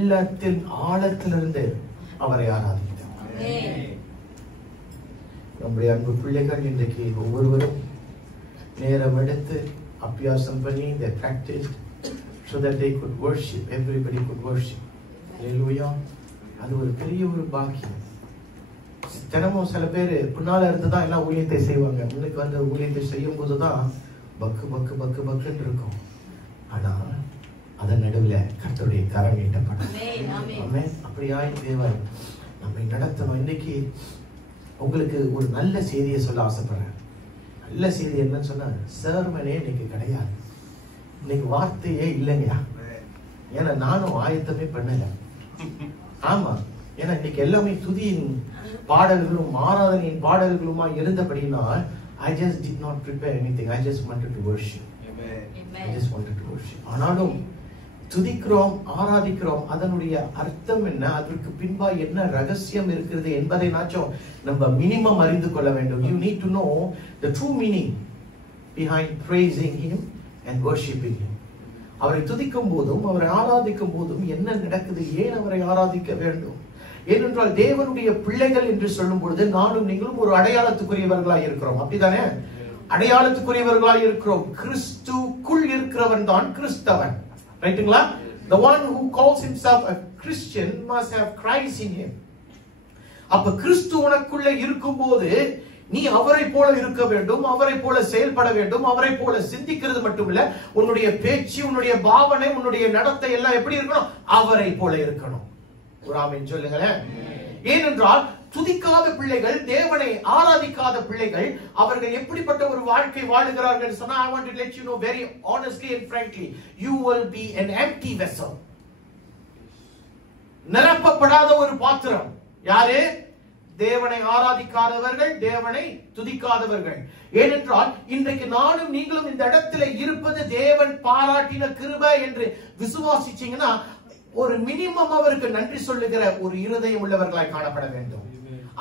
உள்ளத்தின் ஆழத்திலிருந்து அவரை ஆராதிக்கிறோம். நம்முடைய அன்பு பிள்ளைகள் இன்றைக்கு ஒவ்வொருவரும் நேரம் எடுத்து அபியாசம் பண்ணி they practiced so that they could worship, everybody could worship. Hallelujah. அது ஒரு பெரிய ஒரு பாக்கியம். தினமும் சில பேர் பின்னால இருந்துதான் எல்லாம் ஊழியத்தை செய்வாங்க. முன்னுக்கு வந்து ஊழியத்தை செய்யும் போதுதான் பக்கு பக்கு பக்கு பக்குன்னு இருக்கும். ஆனா அதன் நடுவுல கர்த்தருடைய கரம் நீட்டப்படும். அப்படியாய் தேவன் நம்மை நடத்தணும். இன்னைக்கு உங்களுக்கு ஒரு நல்ல செய்தியை சொல்ல ஆசைப்படுறேன். நல்ல செய்தி என்னன்னு சொன்னா, சர்மனே இன்னைக்கு கிடையாது. இன்னைக்கு வார்த்தையே இல்லைங்க. ஏன்னா நானும் ஆயத்தமே பண்ணல. ஆமா, ஏன்னா இன்னைக்கு எல்லாமே துதியின் பாடல்களும் ஆராதனையின் பாடல்களுமா இருந்தபடினா I just did not prepare anything. I just wanted to worship. I just wanted to worship. ஆனாலும் துதிக்கிறோம், ஆராதிக்கிறோம், அதனுடைய அர்த்தம் என்ன, அதற்கு பின்பா என்ன ரகசியம் இருக்கிறது என்பதை நாச்சும் நம்ம மினிமம் அறிந்து கொள்ள வேண்டும். You need to know the true meaning behind praising him and worshiping him. அவரை துதிக்கும் போதும் அவரை ஆராதிக்கும் போதும் என்ன நடக்குது, ஏன் அவரை ஆராதிக்க வேண்டும்? ஏனென்றால் தேவனுடைய பிள்ளைகள் என்று சொல்லும் பொழுது நானும் நீங்களும் ஒரு அடையாளத்துக்குரியவர்களாய் இருக்கிறோம். அப்படித்தானே? அடையாளத்துக்குரியவர்களாய் இருக்கிறோம். கிறிஸ்துக்குள் இருக்கிறவன் தான் கிறிஸ்தவன். ரைட்டுங்களா? The one who calls himself a Christian must have Christ in him. அப்ப கிறிஸ்து உனக்குள்ள இருக்கும்போது நீ அவரை போல இருக்க வேண்டும், அவரை போல செயல்பட வேண்டும், அவரை போல சிந்திக்கிறது மட்டுமில்ல, உன்னுடைய பேச்சு, உன்னுடைய பாவனை, உன்னுடைய நடத்தை எல்லாம் எப்படி இருக்கணும்? அவரை போல இருக்கணும். ஒரு ஆமென் சொல்லுங்களேன். ஏனென்றால் துதிக்காத பிள்ளைகள், தேவனை ஆராதிக்காத பிள்ளைகள், அவர்கள் எப்படிப்பட்ட ஒரு வாழ்க்கை வாழுகிறார்கள் சொன்னா, I want to let you know very honestly and frankly, you will be an empty vessel. நிரப்பப்படாத ஒரு பாத்திரம். யாரு? தேவனை ஆராதிக்காதவர்கள், தேவனை துதிக்காதவர்கள். ஏனென்றால் இன்றைக்கு நானும் நீங்களும் இந்த இடத்துல இருப்பது தேவன் பாராட்டின கிருபை என்று விசுவாசிச்சீங்கன்னா, ஒரு மினிமம் அவருக்கு நன்றி சொல்லுகிற ஒரு இருதயம் உள்ளவர்களாய் காணப்பட வேண்டும்.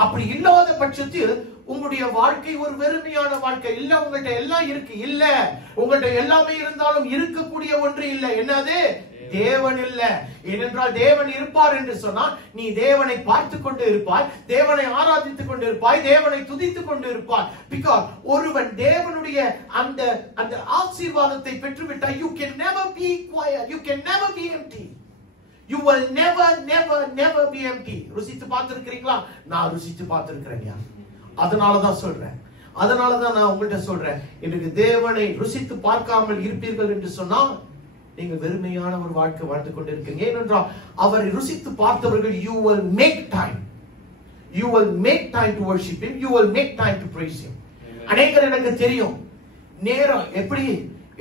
அப்படி இல்லாத பட்சத்தில் உங்களுடைய வாழ்க்கை ஒரு வெறுமையான வாழ்க்கை. இல்ல உங்கள்ட்ட எல்லாம் இருக்கு, இல்ல உங்கள்ட்ட எல்லாமே இருந்தாலும் இருக்கக்கூடிய ஒன்று இல்ல. என்னது? தேவன் இல்ல. ஏனென்றால் தேவன் இருப்பார் என்று சொன்னால் நீ தேவனை பார்த்து கொண்டு இருப்பாய், தேவனை ஆராதித்துக் கொண்டு இருப்பாய், தேவனை துதித்துக் கொண்டு இருப்பாய். பிகாஸ் ஒருவன் தேவனுடைய அந்த அந்த ஆசீர்வாதத்தை பெற்றுவிட்டால் you can never be quiet, you can never be empty. You will never never never be empty. ருசித்து பார்த்திருக்கிறீங்களா? நான் ருசித்து பார்த்திருக்கிறேன். அதனாலதான் சொல்றேன், அதனாலதான் நான் உங்கள்கிட்ட சொல்றேன், இன்றைக்கு தேவனை ருசித்து பார்க்காமல் இருப்பீர்கள் என்று சொன்னால் நீங்கள் வெறுமையான ஒரு வாழ்க்கை வாழ்ந்து கொண்டிருக்கீங்க. ஏனென்றால் அவரை ருசித்து பார்த்தவர்கள் you will make time, you will make time to worship him, you will make time to praise him. அநேகர் எனக்கு தெரியும், நேரம் எப்படி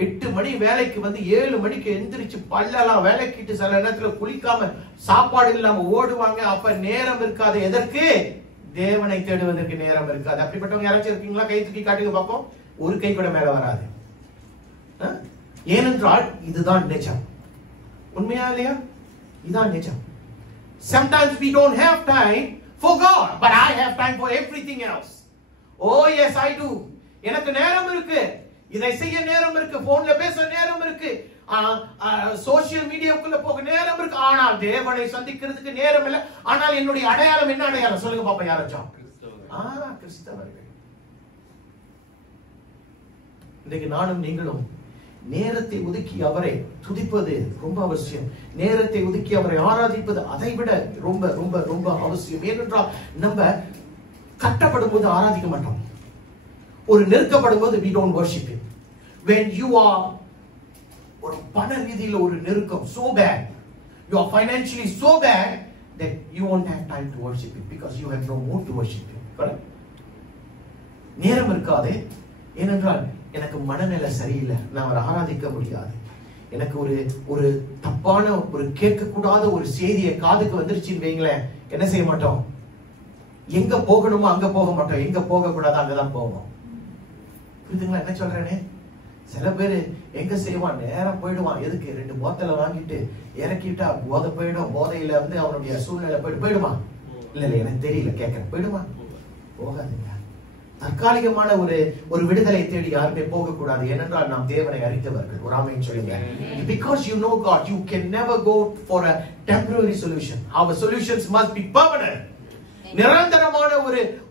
8 மணி வேலைக்கு வந்து 7 மணிக்கு எந்திரிச்சு பல்லெல்லாம் வேலைக்கிட்டு சில நேரத்துல குளிக்காம சாப்பாடு இல்லாம ஓடுவாங்க. அப்ப நேரம் இருக்காது. எதற்கு? தேவனை தேடுவதற்கு நேரம் இருக்காது. அப்படிப்பட்டவங்க யாராச்சும் இருக்கீங்களா? கை தூக்கி காட்டுங்க பார்ப்போம். ஒரு கை கூட மேல வராது. ஏனென்றால் இதுதான் நிஜம். உண்மையா இல்லையா? இதுதான் நிஜம். Sometimes we don't have time for God, but I have time for everything else. Oh yes, I do. எனக்கு நேரம் இருக்கு, இதை செய்ய நேரம் இருக்கு, போன்ல பேச நேரம் இருக்கு, சோசியல் மீடியாக்குள்ள போக நேரம் இருக்கு. ஆனால் தேவனை சந்திக்கிறதுக்கு நேரம் இல்லை. ஆனால் என்னுடைய அடையாளம் என்ன அடையாளம்? சொல்லுங்க பாப்பா. யாராச்சும்? கிறிஸ்தவர்கள். இன்றைக்கு நானும் நீங்களும் நேரத்தை ஒதுக்கி அவரை துதிப்பது ரொம்ப அவசியம். நேரத்தை ஒதுக்கி அவரை ஆராதிப்பது அதை விட ரொம்ப ரொம்ப ரொம்ப அவசியம். ஏனென்றால் நம்ம கட்டப்படும் போது ஆராதிக்க மாட்டோம். ஒரு நெருக்கப்படும் போது we don't worship him. When you are ஒரு பண ரீதியில ஒரு நெருக்கம், so bad, you are financially so bad that you won't have time to worship him because you have no mood to worship him. Correct? நேரம் இருக்காது. ஏனென்றால் எனக்கு மனநிலை சரியில்லை, நான் அவரை ஆராதிக்க முடியாது. எனக்கு ஒரு ஒரு தப்பான ஒரு கேட்கக்கூடாத ஒரு செய்தியை காதுக்கு வந்துருச்சுன்னு வைங்களேன், என்ன செய்ய மாட்டோம்? எங்க போகணுமோ அங்க போக மாட்டோம், எங்க போக கூடாது அங்கதான் போவோம். புரியுதுங்களா என்ன சொல்றேன்னு? சில பேரு எங்க செய்வான், நேரம் போயிடுவான். எதுக்கு? 2 போத்தலை வாங்கிட்டு இறக்கிட்டா போதை போயிடும். போதையில வந்து அவனுடைய சூழ்நிலை போயிடுமா? இல்ல இல்ல எனக்கு தெரியல, கேட்கறேன். போயிடுமா? போகாதுங்க. தற்காலிகமான ஒரு விடுதலை தேடி யாருமே போக கூடாது. ஏனென்றால் நாம் தேவனை அறிந்தவர்கள். ஒரு ஆமென் சொல்லுங்க. Because you know God, you can never go for a temporary solution. Our solutions must be permanent. நிரந்தரமான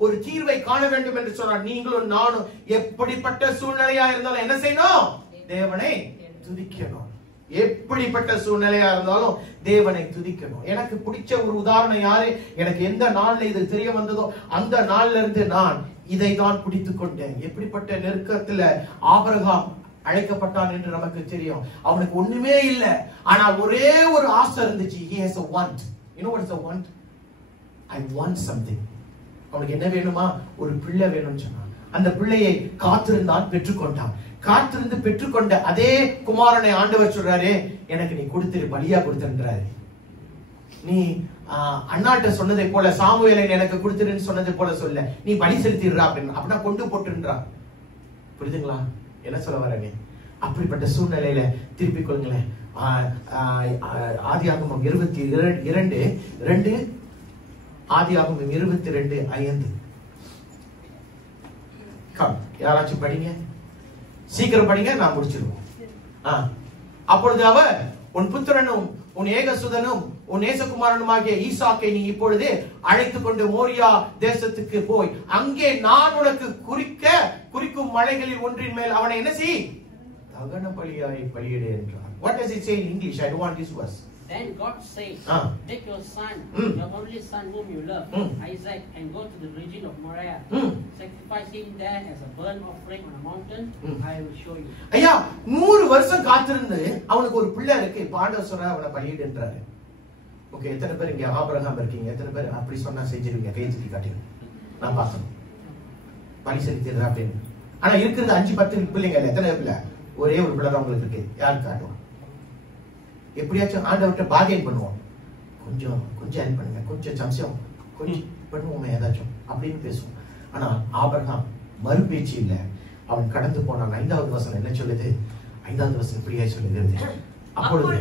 ஒரு தீர்வை காண வேண்டும் என்று சொன்னால் நீங்களும் நானும் எப்படிப்பட்ட சூழ்நிலையா இருந்தாலும் என்ன செய்யணும்? தேவனை துதிக்கணும். எப்படிப்பட்ட சூழ்நிலையா இருந்தாலும் தேவனை துதிக்கணும். எனக்கு பிடிச்ச ஒரு உதாரணம் யாரு? எனக்கு எந்த நாள்ல இது தெரிய வந்ததோ அந்த நாள்ல இருந்து நான் இதை தான் பிடித்துக் கொண்டேன். எப்படிப்பட்ட நெருக்கத்துல ஆபிரகாம் அழைக்கப்பட்டான் என்று நமக்கு தெரியும். அவனுக்கு ஒண்ணுமே இல்லை, ஆனால் ஒரே ஒரு ஆசை இருந்துச்சு. He has a want. You know what is a want? I want something. அவனுக்கு என்ன வேணுமா? ஒரு பிள்ளை வேணும்னு சொன்னான். அந்த பிள்ளையை காத்திருந்தான், பெற்றுக்கொண்டான். காத்திருந்து பெற்றுக்கொண்ட அதே குமாரனை ஆண்டவர் சொல்றாரு, எனக்கு நீ கொடுத்துரு, பலியா கொடுத்துன்றாரு. நீ அண்ணாட்ட சொன்னதை போல, சாமுவேலை எனக்கு கொடுத்துருன்னு சொன்னதை போல சொல்ல, நீ பலி செலுத்திடுறா அப்படின்னு. அப்படின்னா கொண்டு போட்டுன்றா. புரியுதுங்களா என்ன சொல்ல வரேன்? அப்படிப்பட்ட சூழ்நிலையில திருப்பிக் கொள்ளுங்களேன். ஆதியாகமம் 22:2 ஆதியாகமம் 22:5. யாராச்சும் படிங்க, சீக்கிரம் படிங்க, நான் முடிச்சிருவோம். அப்பொழுது அவர், உன் புத்திரனும் உன் ஏகசுதனும் உன் நேசகுமாரனுமாகிய ஈசாக்கை நீ இப்பொழுது அழைத்துக் கொண்டு மோரியா தேசத்துக்கு போய் அங்கே நான் உனக்கு குறிக்கும் மலைகளில் ஒன்றின் மேல் அவனை என்ன செய்? தகன பலியாய் பலியிடு என்றார். What does it say in English? I don't want this verse. Then God said, take your son, your only son whom you love, Isaac, and go to the region of Moriah. Sacrifice him there as a burnt offering on a mountain. I will show you. ஐயா 100 வருஷம் காத்திருந்து அவனுக்கு ஒரு பிள்ளை இருக்கு. ஆண்டவர் சொல்றார் அவனை பலியிடுன்றாரு. ஓகே, எத்தனை பேர் இங்க ஆபிரகாம் இருக்கீங்க? எத்தனை பேர் அப்படி சொன்னா செஞ்சிருவீங்க? கை தூக்கி காட்டுங்க, நான் பார்க்கணும். பலி செலுத்திடுறா அப்படின்னு. ஆனா இருக்கிறது 5-10 பிள்ளைங்க இல்ல. எத்தனை பிள்ளை? ஒரே ஒரு பிள்ளை தான் உங்களுக்கு இருக்கு. யாரு காட்டுவோம்? எப்படியாச்சும் ஆண்டவர்கிட்ட பார்கெயின் பண்ணுவோம். கொஞ்சம் ஹெல்ப் பண்ணுங்க, கொஞ்சம் சம்சம் கொஞ்சம் பண்ணுவோமே ஏதாச்சும் அப்படின்னு பேசுவோம். ஆனா ஆபிரகாம் மறு பேச்சு இல்ல. அவன் கடந்து போனான். 5வது வசனம் என்ன சொல்லுது? 5வது வசனம் இப்படியே சொல்லுது. அப்பொழுது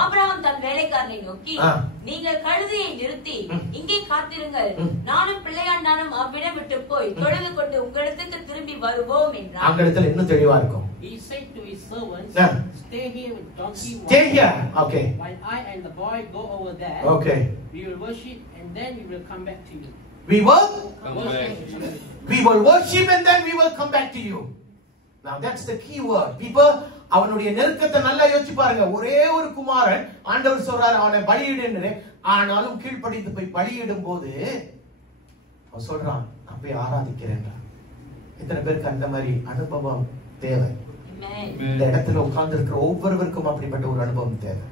ஆபிரகாம் தன் வேலைக்காரனை நோக்கி, நீங்கள் கழுதையை நிறுத்தி இங்கே காத்திருங்கள், நானும் பிள்ளையாண்டானும் அவ்விடம் விட்டு போய் தொழுது கொண்டு உங்களிடத்துக்கு திரும்பி வருவோம் என்றார். அந்த இடத்துல இன்னும் தெளிவா இருக்கும். He said to his servants, stay here with donkey. Stay here. Okay. While I and the boy go over there. Okay. We will worship and then we will come back to you. We will worship and then we will come back to you. Now that's the key word. People, அவனுடைய நெருக்கத்தை நல்லா யோசிச்சு பாருங்க. ஒரே ஒரு குமாரன், ஆண்டவர் சொல்றாரு அவனை பலியிடு. ஆனாலும் கீழ்ப்படிந்து போய் பலியிடும் போது அவன் சொல்றான், நான் போய் ஆராதிக்கிறேன். இத்தனை பேருக்கு அந்த மாதிரி அனுபவம் தேவை? இந்த இடத்துல உட்கார்ந்து இருக்கிற ஒவ்வொருவருக்கும் அப்படிப்பட்ட ஒரு அனுபவம் தேவை.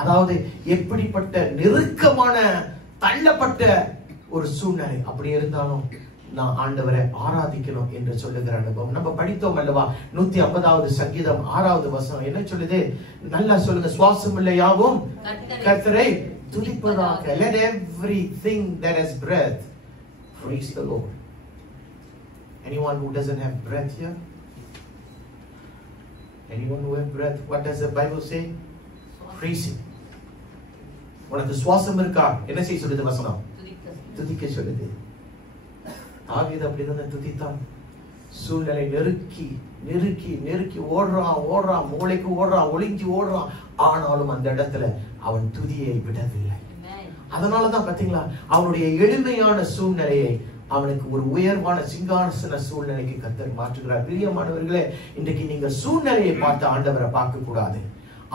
அதாவது எப்படிப்பட்ட நெருக்கமான தள்ளப்பட்ட ஒரு சூழ்நிலை அப்படி இருந்தாலும் நான் ஆண்டவரை ஆராதிக்கணும் என்று சொல்லுகிற அனுபவம். நம்ம படித்தோம் அல்லவா? 150வது சங்கீதம் 6வது வசனம் என்ன சொல்லுது? நல்லா சொல்லுங்க. சுவாசம் உள்ள யாவும் கர்த்தரை துதிப்பதாக. Let everything that has breath praise the Lord. Anyone who doesn't have breath here? Anyone who have breath? What does the Bible say? Praise Him. உனக்கு சுவாசம் இருக்கா? என்ன செய்ய சொல்லுது வசனம்? துதிக்க சொல்லுது. தாவீது அப்படிதான் துதித்தான். சூழ்நிலை நெருக்கி ஓடுறான், மூளைக்கு ஓடுறான், ஒளிஞ்சி ஓடுறான். ஆனாலும் அந்த இடத்துல அவன் துதியை விடவில்லை. அதனாலதான் பாத்தீங்களா, அவனுடைய எளிமையான சூழ்நிலையை அவனுக்கு ஒரு உயர்வான சிங்காசன சூழ்நிலைக்கு கர்த்தர் மாற்றுகிறார். பிரியமானவர்களே, இன்றைக்கு நீங்க சூழ்நிலையை பார்த்து ஆண்டவரை பார்க்க கூடாது.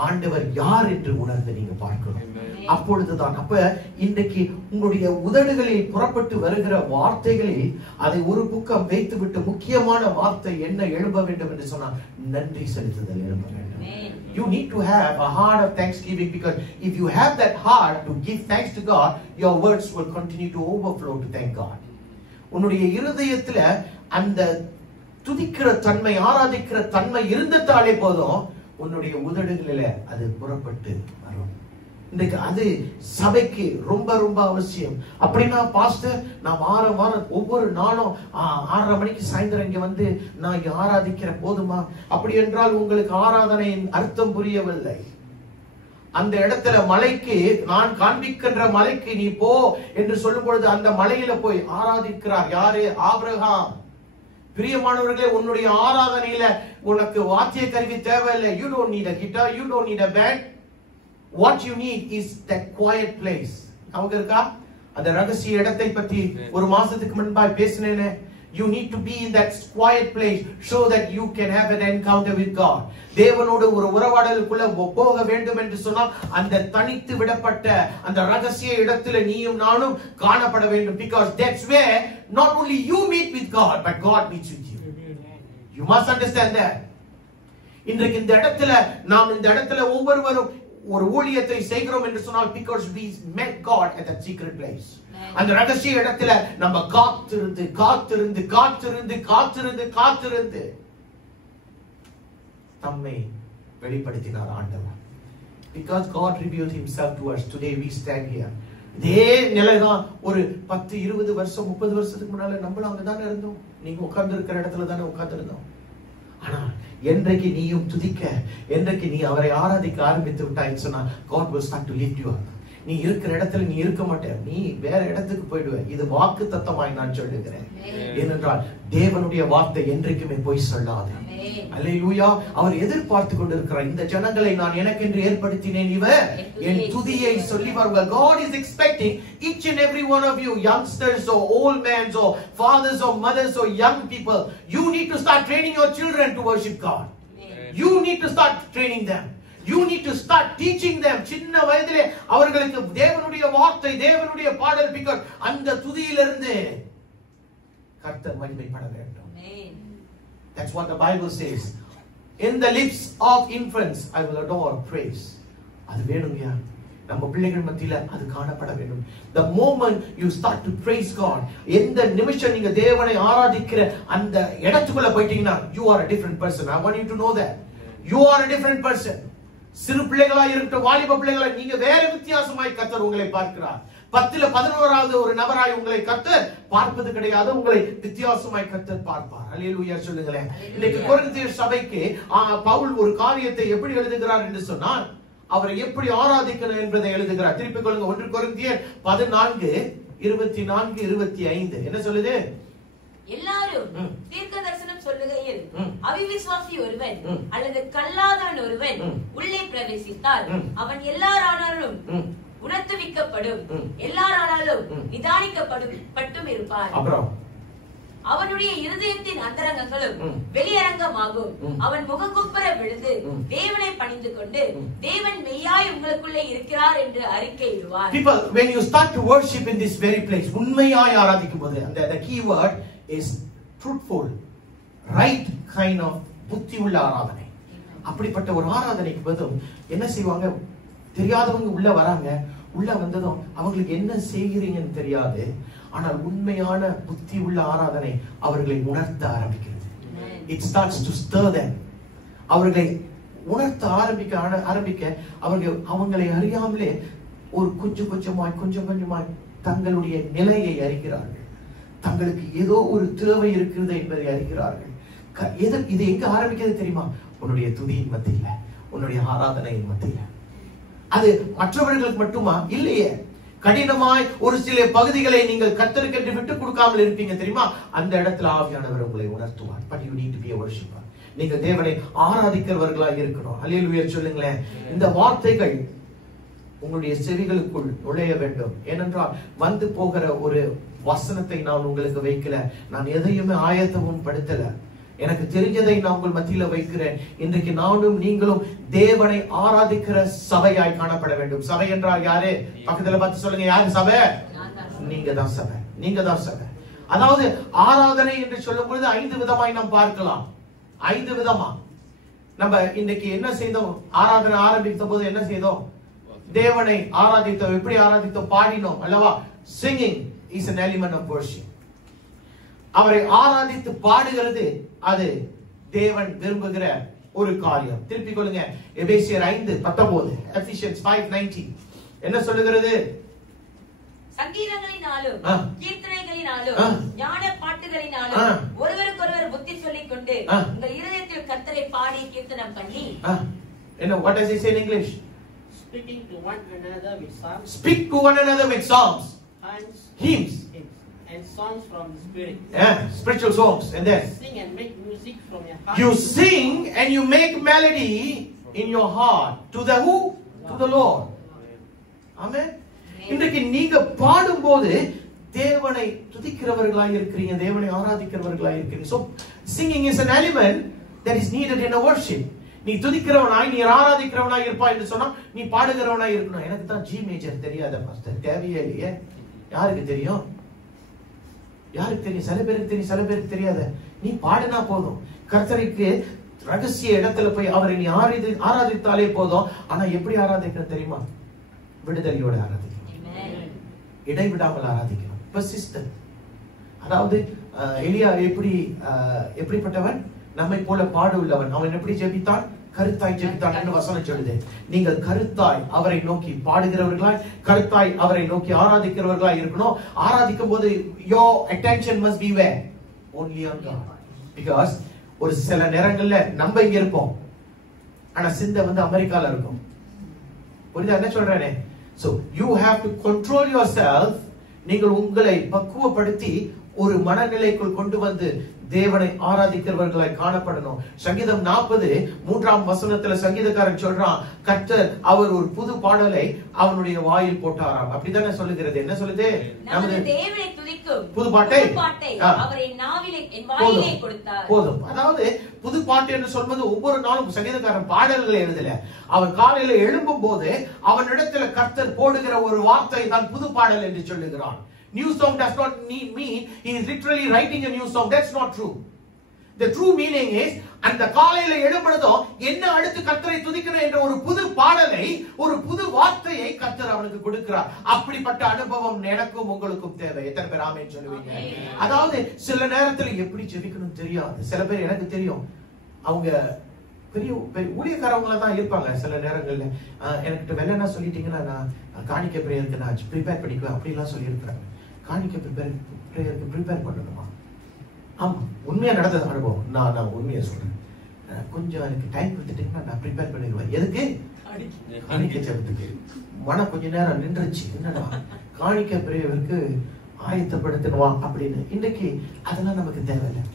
ஆண்டவர் யார் என்று உணர்ந்து நீங்க பார்க்கணும். அப்பொழுதுதான் அப்ப இன்றைக்கு உங்களுடைய உதடுகளில் புறப்பட்டு வருகிற வார்த்தைகளில் அதை ஒரு பக்கம் வைத்துவிட்டு முக்கியமான வார்த்தை என்ன எழும்ப வேண்டும் என்று சொன்னா நன்றி செலுத்துதல் எழும்ப வேண்டும். You need to have a heart of thanksgiving, because if you have that heart to give thanks to God, your words will continue to overflow to thank God. உன்னுடைய இருதயத்துல அந்த துதிக்கிற தன்மை, ஆராதிக்கிற தன்மை இருந்ததாலே போதும் உன்னுடைய உதடுகளில அது புறப்பட்டு வரும். இன்றைக்கு அது சபைக்கு ரொம்ப ரொம்ப அவசியம். அப்படின்னா பாஸ்டர், நான் வாரம் ஒவ்வொரு நாளும் 6:30 மணிக்கு சாயந்தரம் இங்க வந்து நான் இங்க ஆராதிக்கிற போதுமா? அப்படி என்றால் உங்களுக்கு ஆராதனையின் அர்த்தம் புரியவில்லை. அந்த இடத்துல மலைக்கு, நான் காண்பிக்கின்ற மலைக்கு நீ போ என்று சொல்லும் பொழுது அந்த மலையில போய் ஆராதிக்கிறார். யாரு? ஆபிரகாம். பிரியமானவர்களே, உன்னுடைய ஆராதனையில உனக்கு வாத்திய கருவி தேவையில்லை. You don't need a guitar, you don't need a band. What you need is that quiet place. அவங்க இருக்கா? அந்த ரகசிய இடத்தை பற்றி ஒரு மாசத்துக்கு முன்பாய் பேசினேனே. You need to be in that quiet place so that you can have an encounter with God. தேவனோடு ஒரு உறவாடலுக்குள்ள போக வேண்டும் என்று சொன்னால் அந்த தனித்து விடப்பட்ட அந்த ரகசிய இடத்துல நீயும் நானும் காணப்பட வேண்டும். Because that's where not only you meet with God but God meets with you. You must understand that. இன்றைக்கு இந்த இடத்துல நாம் இந்த இடத்துல ஒவ்வொருவரும் ஒரு ஊழியத்தை செய்கிறோம் என்று சொன்னால் because we met God at that secret place. அந்த ரகசிய இடத்துல நம்ம காத்திருந்து காத்திருந்து காத்திருந்து காத்திருந்து காத்திருந்து நம்மை வெளிப்படுத்தினார் ஆண்டவர். Because God revealed himself to us. Today we stand here. இதே நிலைதான் ஒரு 10 20 வருஷம் 30 வருஷத்துக்கு முன்னால நம்மளும் அங்கதானே இருந்தோம். நீங்க உட்கார்ந்து இருக்கிற இடத்துல தானே உட்கார்ந்து இருந்தோம். ஆனா என்றைக்கு நீயும் துதிக்க, என்றைக்கு நீ அவரை ஆராதிக்க ஆரம்பித்து விட்டாய் சொன்னா God will start to lift you up. நீ இருக்கிற இடத்துல நீ இருக்க மாட்டே, நீ வேற இடத்துக்கு போயிடுவ. இது வாக்கு தத்தமாய் நான் சொல்லுகிறேன். ஏனென்றால் தேவனுடைய வார்த்தை என்றைக்குமே பொய் சொல்லாது. அல்லேலூயா. அவர் எதிர்பார்த்து கொண்டிருக்கிறார். இந்த ஜனங்களை நான் எனக்கென்று ஏற்படுத்தினேன், இவர் என் துதியை சொல்லி வருவார். God is expecting each and every one of you, youngsters or old men or fathers or mothers or young people, you need to start training your children to worship God. You need to start training them. You need to start teaching them. சின்ன வயதிலே அவர்களுக்கு தேவனுடைய வார்த்தை, தேவனுடைய பாடல், because அந்த துதியிலிருந்து கர்த்தர் மகிமைப்பட வேண்டும். That's what the Bible says. In the lips of infants I will adore praise. அது வேணுங்க. நம்ம பிள்ளைகள் மத்தியில அது காணப்பட வேண்டும். The moment you start to praise God, எந்த நிமிஷம் நீங்க தேவனை ஆராதிக்கிற அந்த இடத்துக்குள்ள போயிட்டீங்கன்னா you are a different person. I want you to know that. You are a different person. சிறு பிள்ளைகளாய் இருக்கட்டும், வாலிப பிள்ளைகளாய், நீங்க வேற வித்தியாசமாய் கர்த்தர் உங்களை பார்க்கிறார். 10ல 11வது ஒரு நபராய் உங்களை கர்த்தர் பார்ப்பது கிடையாது. உங்களை வித்தியாசமாய் கர்த்தர் பார்ப்பார். அல்லேலூயா சொல்லுங்களேன். இன்னைக்கு கொரிந்தியர் சபைக்கு பவுல் ஒரு காரியத்தை எப்படி எழுதுகிறார் என்று சொன்னால், அவரை எப்படி ஆராதிக்கணும் என்பதை எழுதுகிறார். திருப்பிக் கொள்ளுங்க. 1 கொரிந்தியர் 14:24-25 என்ன சொல்லுது? எல்லாரும் தீர்க்க தரிசனம் சொல்லுகையில் அவிவிசுவாசி ஒருவன் அல்லது கல்லாதவன் ஒருவன் உள்ளே பிரவேசித்தால் அவன் எல்லாராலும் உணர்த்துவிக்கப்படும், எல்லாராலும் நிதானிக்கப்பட்டும் இருப்பான். அப்புறம் அவனுடைய இருதயத்தின் அந்தரங்கங்களும் வெளியரங்கமாகும். அவன் முகங்குப்புற விழுந்து தேவனை பணிந்து கொண்டு தேவன் மெய்யாய் உங்களுக்குள்ளே இருக்கிறார் என்று அறிக்கையிடுவார். People, when you start to worship in this very place, உண்மையாய் ஆராதிக்கும் போது, the key word is truthful, right kind of புத்தி உள்ள ஆராதனை. அப்படிப்பட்ட ஒரு ஆராதனைக்கு பதில் என்ன செய்வாங்க? தெரியாதவங்க உள்ள வராங்க. உள்ள வந்ததும் அவங்களுக்கு என்ன செய்கிறீங்கன்னு தெரியாது. ஆனால் உண்மையான புத்தி உள்ள ஆராதனை அவர்களை உணர்த்த ஆரம்பிக்கிறது. It starts to stir them. அவர்களை உணர்த்த ஆரம்பிக்க அவங்களை அறியாமலே ஒரு கொஞ்சம் கொஞ்சமாய் தங்களுடைய நிலையை அறிகிறார்கள். தங்களுக்கு ஏதோ ஒரு தேவை இருக்கிறது என்பதை அறிகிறார்கள். இது எங்க ஆரம்பிக்கிறது தெரியுமா? உன்னுடைய துதியின் மத்தியில, உன்னுடைய ஆராதனையின் மத்தியில. அது மற்றவர்களுக்கு மட்டுமா? இல்லையே. கடினமாய் ஒரு சில பகுதிகளை நீங்கள் கர்த்தருக்கு விட்டுக் கொடுக்காமல் இருப்பீங்க தெரியுமா? அந்த இடத்துல ஆவியானவர் உங்களை உணர்த்துவார். But you need to be a worshiper. நீங்க தேவனை ஆராதிக்கிறவர்களாக இருக்கணும். அல்லேலூயா சொல்லுங்களேன். இந்த வார்த்தைகள் உங்களுடைய செவிகளுக்குள் நுழைய வேண்டும். ஏனென்றால் வந்து போகிற ஒரு வசனத்தை நான் உங்களுக்கு வைக்கல. நான் எதையுமே ஆயத்தமும் படுத்தல. எனக்கு தெரிஞ்சதை நான் உங்கள் மத்தியில வைக்கிறேன். இன்றைக்கு நானும் நீங்களும் தேவனை ஆராதிக்கிற சபையாய் காணப்பட வேண்டும். சபை என்றால் யாரு? பக்கத்துல பார்த்து சொல்லுங்க, யாரு சபை? நீங்க தான் சபை. நீங்க தான் சபை. அதாவது ஆராதனை என்று சொல்லும் பொழுது 5 விதமாய் நாம் பார்க்கலாம். 5 விதமா நம்ம இன்னைக்கு என்ன செய்தோம்? ஆராதனை ஆரம்பித்த போது என்ன செய்தோம்? தேவனை ஆராதித்தோம். எப்படி ஆராதித்தோம்? பாடினோம் அல்லவா? Singing is an element of worship. அவரை ஆராதித்து பாடுகிறது அது தேவன் விரும்புகிற ஒரு காரியம். திருப்பிக் கொள்ளுங்க. எபேசியர் 5:19, Ephesians 5:19 என்ன சொல்லுகிறது? சங்கீதங்களினாலும் கீர்த்தனைகளினாலும் ஞான பாட்டுகளினாலும் ஒருவருக்கொருவர் புத்தி சொல்லிக் கொண்டு உங்கள் இருதயத்தில் கர்த்தரை பாடி கீர்த்தனம் பண்ணி. என்ன? What does it say in English? speaking to one another with psalms. Speak to one another with psalms, hymns, and songs from the Spirit. Yeah, spiritual songs. And then sing and make music from your heart. You sing and you make melody in your heart to the who? To the Lord. Amen. இன்றைக்கு நீங்க பாடும்போது தேவனை துதிக்கிறவர்களாய் இருக்கிறீங்க, தேவனை ஆராதிக்கிறவர்களாய் இருக்கிறீங்க. So singing is an element that is needed in a worship. நீ துதிக்கிறவனாய், நீ ஆராதிக்கிறவனாய் இருப்பாய் என்று சொன்னா நீ பாடுகிறவனாய் இருக்கணும். எனக்கு தான் G மேஜர் தெரியாத பாஸ்டர், தேவையே இல்லையே. யாருக்கு தெரியும்? யாருக்கு தெரியும்? சில பேருக்கு தெரியும், சில பேருக்கு தெரியாத. நீ பாடினா போதும். கர்த்தருக்கு ரகசிய இடத்துல போய் அவரை நீ ஆராதித்தாலே போதும். ஆனா எப்படி ஆராதிக்கணும் தெரியுமா? விடுதலையோட ஆராதிக்கணும், இடைவிடாமல் ஆராதிக்கணும். பெர்சிஸ்டன்ட். அதாவது எலியா எப்படிப்பட்டவன்? நம்மை போல பாடு உள்ளவன். அவன் எப்படி ஜெபித்தான்? கருத்தாய் ஜெபித்தான் என்று வசனம் சொல்லுது. நீங்கள் கருத்தாய் அவரை நோக்கி பாடுகிறவர்களாய், கருத்தாய் அவரை நோக்கி ஆராதிக்கிறவர்களாய் இருக்கணும். ஆராதிக்கும் போது your attention must be where? Only on God. Because ஒரு சில நேரங்கள்ல நம்ம இங்க இருப்போம், ஆனா சிந்தை வந்து அமெரிக்கால இருக்கும். புரியுதா என்ன சொல்றேனே? So you have to control yourself. நீங்கள் உங்களை பக்குவப்படுத்தி ஒரு மனநிலைக்குள் கொண்டு வந்து தேவனை ஆராதிக்கிறவர்களாய் காணப்படணும். சங்கீதம் 40 3ஆம் வசனத்துல சங்கீதக்காரன் சொல்றான், கர்த்தர் அவர் ஒரு புது பாடலை அவனுடைய வாயில் போட்டாராம். அப்படிதானே சொல்லுகிறது? என்ன சொல்லுது? நமது தேவனை துதிக்கும் புது பாட்டை அவரை நாவிலே என் வாயிலே கொடுத்தார். போதும். அதாவது புது பாட்டு என்று சொல்வது ஒவ்வொரு நாளும் சங்கீதக்காரன் பாடல்களை எழுதல. அவன் காலையில எழும்பும் போது அவனிடத்துல கர்த்தர் போடுகிற ஒரு வார்த்தை தான் புது பாடல் என்று சொல்லுகிறான். New song does not mean he is literally writing a new song. That's not true. The true meaning is அந்த காலையில எழும்புறதோ என்ன அடுத்து கர்த்தரை துதிக்கணும் என்ற ஒரு புது பாடலை, ஒரு புது வார்த்தையை கர்த்தர் அவனுக்கு கொடுக்கிறார். அப்படிப்பட்ட அனுபவம் எனக்கும் உங்களுக்கும் தேவை. எத்தனை பேர் ஆமென் சொல்லுவீங்க? அதாவது சில நேரத்துல எப்படி ஜெபிக்கணும் தெரியாது. சில பேர் எனக்கு தெரியும், அவங்க பெரிய ஊழியக்காரவங்களா தான் இருப்பாங்க. சில நேரங்கள்ல எனக்கு வெள்ளனா சொல்லிட்டீங்கன்னா நான் காணிக்கை பிரேயருக்கு நான் ப்ரிப்பேர் பண்ணிக்குவேன் அப்படிலாம் சொல்லியிருக்கிறாங்க. காணிக்கை பிரேயருக்கு ப்ரிப்பேர் பண்ணணுமா? ஆமா, உண்மையா நடந்தது அனுபவம். நான் உண்மையா சொல்றேன். கொஞ்சம் எனக்கு டைம் கொடுத்துட்டீங்கன்னா நான் ப்ரிப்பேர் பண்ணிடுவேன். எதுக்கு? காணிக்கை ஜெபத்துக்கு. மனம் கொஞ்ச நேரம் நின்றுச்சு. என்னடா காணிக்கை பிரேயருக்கு ஆயத்தப்படுத்தணுமா அப்படின்னு. இன்றைக்கு அதெல்லாம் நமக்கு தேவையில்லை.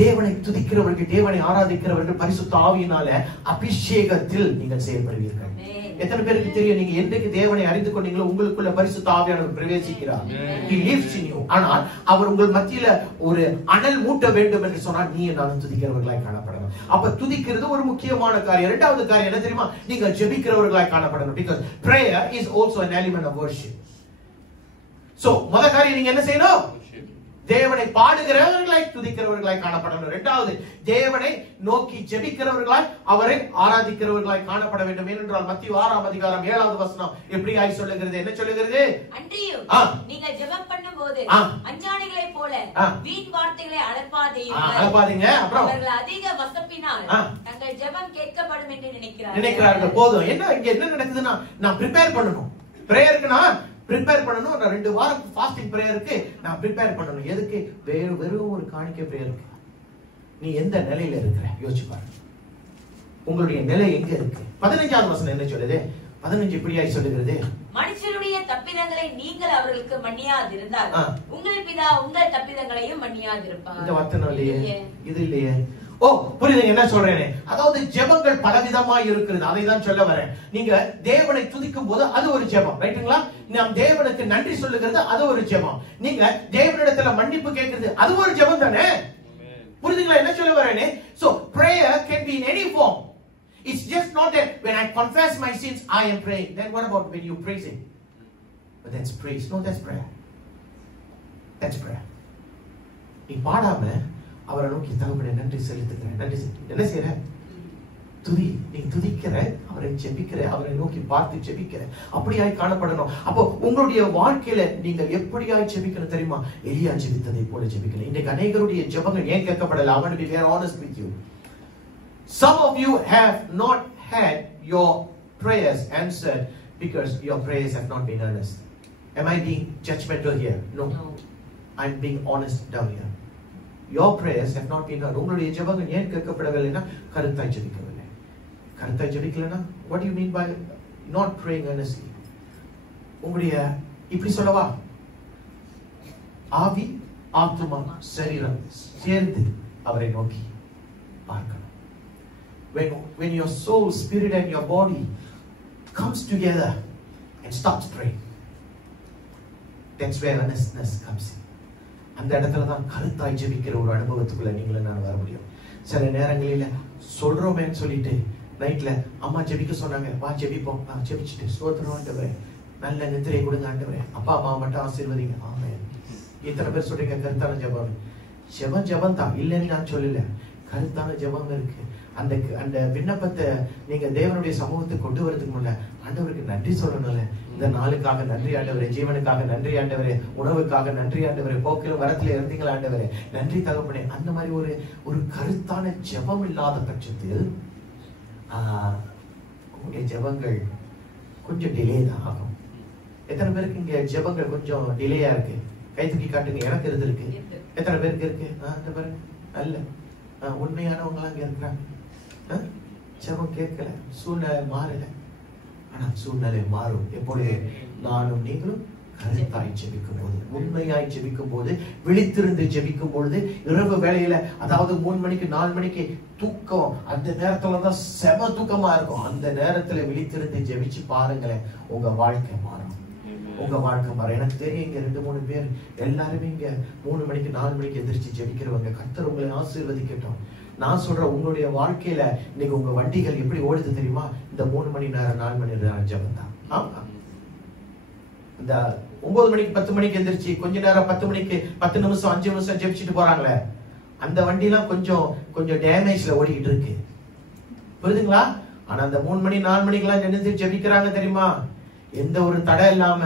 தேவனை துதிக்கிறவர்கள், தேவனை ஆராதிக்கிறவர்கள் பரிசுத்த ஆவியினால அபிஷேகத்தில் நீங்கள் செயல்படுவீர்கள். எத்தனை பேருக்கு தெரியும், நீங்க என்றைக்கு தேவனை அறிந்து கொண்டீங்களோ உங்களுக்குள்ள பரிசுத்த ஆவியானவர் பிரவேசிக்கிறார். He lives in you. ஆனால் அவர் உங்கள் மத்தியில ஒரு அனல் மூட்ட வேண்டும் என்று சொன்னால் நீ நானும் துதிக்கிறவர்களாய் காணப்படணும். அப்ப துதிக்கிறது ஒரு முக்கியமான காரியம். இரண்டாவது காரியம் என்ன தெரியுமா? நீங்கள் ஜெபிக்கிறவர்களாய் காணப்படணும். Because prayer is also an element of worship. So முத காரியம் நீங்க என்ன செய்யணும்? தேவனை பாடுகிறவர்களாய் துதிக்கிறவர்களாய் காணப்படணும். இரண்டாவது, தேவனை நோக்கி ஜெபிக்கிறவர்களாய் அவரை ஆராதிக்கிறவர்களாய் காணப்பட வேண்டும். ஏனென்றால் மத்தேயு 6ஆம் அதிகாரம் 7வது வசனம் எப்படியாய் சொல்லுகிறது? என்ன சொல்லுகிறது? அன்றியும் நீங்கள் ஜெபம் பண்ணும்போது அஞ்ஞானிகளைப் போல வீண் வார்த்தைகளை அலப்பாதீங்க. அப்புறம் அவர்கள் அதிக வசப்பினால் தங்கள் ஜெபம் கேட்கப்படும் என்று நினைக்கிறார்கள். போதும். இங்க என்ன நடக்குதுன்னா, நான் ப்ரிப்பேர் பண்ணணும். பிரேயருக்கு நான் ப்ரிப்பேர் பண்ணணும். நான் 2 வாரம் ஃபாஸ்டிங் பிரேயருக்கு நான் ப்ரிப்பேர் பண்ணணும். எதுக்கு? வெறும் ஒரு காணிக்கை பிரேயருக்கு. நீ எந்த நிலையில இருக்கிற யோசிச்சு பாரு. உங்களுடைய நிலை எங்க இருக்கு? 15வது வசனம் என்ன சொல்லுது? 15 இப்படியாய் சொல்லுகிறது, மனுஷருடைய தப்பிதங்களை நீங்கள் அவர்களுக்கு மன்னியாதிருந்தால் உங்கள் பிதா உங்கள் தப்பிதங்களையும் மன்னியாதிருப்பார். இந்த வசனம் இல்லையே, இது இல்லையே. ஓ புரியுது என்ன சொல்றேனே. அதாவது ஜெபங்கள் பலவிதமாய் இருக்கிறது. அதை தான் சொல்ல வரேன். நீங்க தேவனை துதிக்கும் போது அது ஒரு ஜெபம், ரைட்டுங்களா? நாம் தேவனுக்கு நன்றி சொல்லுகிறது அது ஒரு ஜெபம். நீங்க தேவனிடத்துல மன்னிப்பு கேட்கிறது அது ஒரு ஜெபம் தானே? புரியுதுங்களா என்ன சொல்ல வரேனே? So prayer can be in any form. It's just not that when I confess my sins I am praying. Then what about when you praising? But that's praise. No, that's prayer. That's prayer. நீ பாடாம அவரை நோக்கி தகப்பனே நன்றி செலுத்துகிறேன், நன்றி என்ன செய்யற? துதி. நீ துதிக்கிற, அவரை ஜெபிக்கிற, அவரை நோக்கி பார்த்து ஜெபிக்கிற, அப்படியாய் காணப்படணும். அப்போ உங்களுடைய வாழ்க்கையில நீங்க எப்படியாய் ஜெபிக்கணும் தெரியுமா? எலியா ஜெபித்ததை போல ஜெபிக்கணும். இன்றைக்கு அநேகருடைய ஜெபங்கள் ஏன் கேட்கப்படல? I want to be very honest with you. Some of you have not had your prayers answered because your prayers have not been earnest. Am I being judgmental here? No. I'm being honest down here. Your prayers have not been heard. உங்களுடைய ஜெபங்கள் ஏன் கேட்கப்படவில்லைன்னா கருத்தாய் ஜெபிக்கவில்லை. கருத்தாய் ஜெபிக்கலனா what do you mean by not praying earnestly. உங்களுடைய இப்படி சொல்லவா, ஆவி ஆத்துமா சரீரம் சேர்ந்து அவரை நோக்கி பார்க்கணும். When your soul, spirit and your body comes together and starts praying, that's where earnestness comes in. அந்த இடத்துல தான் கருத்தாய் ஜெபிக்கிற ஒரு அனுபவத்துக்குள்ள நீங்களும் நான் வர முடியும். சில நேரங்களில சொல்றோமேன்னு சொல்லிட்டு நைட்ல அம்மா ஜெபிக்க சொன்னாங்க, வா ஜெபிப்போம், ஜெபிச்சுட்டு ஸ்தோத்திரம் ஆண்டவரே, நல்ல நித்திரை கொடுங்க ஆண்டவரே, அப்பா அம்மா மட்டும் ஆசீர்வதிங்க, ஆமென். இத்தனை பேர் சொல்றீங்க கருத்தான ஜெபம். ஜெபம் தான் இல்லைன்னு நான் சொல்லல, கருத்தான ஜெபம் இருக்கு. அந்த விண்ணப்பத்தை நீங்க தேவனுடைய சமூகத்துக்கு கொண்டு வரதுக்கு முன்ன ஆண்டவருக்கு நன்றி சொல்லணும்ல. இந்த நாளுக்காக நன்றி ஆண்டவரே, ஜீவனுக்காக நன்றி ஆண்டவரே, உணவுக்காக நன்றி ஆண்டவரே, போக்கிலும் வரத்துல இருந்தீங்களா ஆண்டவரே, நன்றி தகப்பனே. அந்த மாதிரி ஒரு கருத்தான ஜெபம் இல்லாத பட்சத்தில் உங்களுடைய ஜெபங்கள் கொஞ்சம் டிலே தான் ஆகும். எத்தனை பேருக்கு இங்க ஜெபங்கள் கொஞ்சம் டிலேயா இருக்கு? கை தூக்கி காட்டுங்க. எனக்கு இருக்கு. எத்தனை பேருக்கு இருக்கு? பாருங்க, நல்ல உண்மையானவங்க எல்லாம் இங்க இருக்கிறாங்க. ஜெபம் கேட்கல, சூழ்நிலை மாறல. ஆனா சூழ்நிலை மாறும் எப்பொழுது நானும் நீங்களும் கருத்தாய் ஜெபிக்கும் போது, உண்மையாய் ஜெபிக்கும் போது, விழித்திருந்து ஜெபிக்கும் பொழுது, இரவு வேளையில, அதாவது 3 மணிக்கு 4 மணிக்கு தூக்கம், அந்த நேரத்துலதான் செம தூக்கமா இருக்கும். அந்த நேரத்துல விழித்திருந்து ஜெபிச்சு பாருங்களேன், உங்க வாழ்க்கை மாறும். உங்க வாழ்க்கை மாறும். எனக்கு தெரியும் இங்க 2-3 பேர் எல்லாருமே இங்க 3 மணிக்கு 4 மணிக்கு எந்திரிச்சு ஜெபிக்கிறவங்க. கர்த்தர் உங்களை ஆசீர்வதிக்கட்டும். நான் சொல்றேன், உங்களுடைய வாழ்க்கையில இன்னைக்கு உங்க வண்டிகள் எப்படி ஓடுது தெரியுமா? இந்த 3 மணி நேரம் 4 மணி நேரம் ஜெபம் தான். ஆமா, இந்த 9 மணிக்கு 10 மணிக்கு எந்திரிச்சு கொஞ்ச நேரம் 10 மணிக்கு 10 நிமிஷம் 5 நிமிஷம் ஜெபிச்சுட்டு போறாங்களே, அந்த வண்டி எல்லாம் கொஞ்சம் டேமேஜ்ல ஓடிக்கிட்டு இருக்கு. புரியுதுங்களா? ஆனா அந்த 3 மணி 4 மணிக்கு எல்லாம் எழுந்து ஜெபிக்கிறாங்க தெரியுமா? எந்த ஒரு தடை இல்லாம,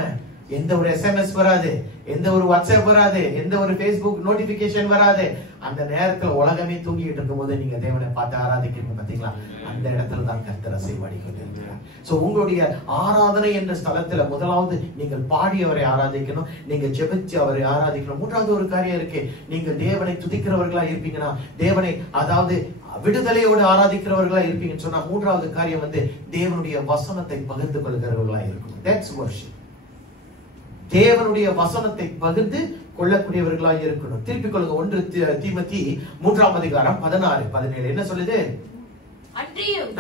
எந்த ஒரு SMS வராது, எந்த ஒரு வாட்ஸ்அப் வராது, எந்த ஒரு Facebook நோட்டிபிகேஷன் வராது. அந்த நேரத்துல உலகமே தூங்கிட்டு இருக்கும் போது நீங்க தேவனை பார்த்து ஆராதிக்கிறீங்க பாத்தீங்களா? அந்த இடத்துல தான் கர்த்தர் அசைவாடி கொண்டிருக்கிறார். சோ உங்களுடைய ஆராதனை என்ற ஸ்தலத்துல முதலாவது நீங்கள் பாடி அவரை ஆராதிக்கணும், நீங்க ஜெபிச்சு அவரை ஆராதிக்கணும். மூன்றாவது ஒரு காரியம் இருக்கு, நீங்க தேவனை துதிக்கிறவர்களா இருப்பீங்கன்னா, தேவனை அதாவது விடுதலையோடு ஆராதிக்கிறவர்களா இருப்பீங்கன்னு சொன்னா, மூன்றாவது காரியம் தேவனுடைய வசனத்தை பகிர்ந்து கொள்கிறவர்களா இருக்கணும். That's worship. தேவனுடைய வசனத்தை பகிர்ந்து கொள்ளக்கூடியவர்களா இருக்கணும். திருப்பிக் கொள்ளுங்க. 1 தீமோத்தி 3ஆம் அதிகாரம் 16-17 என்ன சொல்லுது? அன்றியும்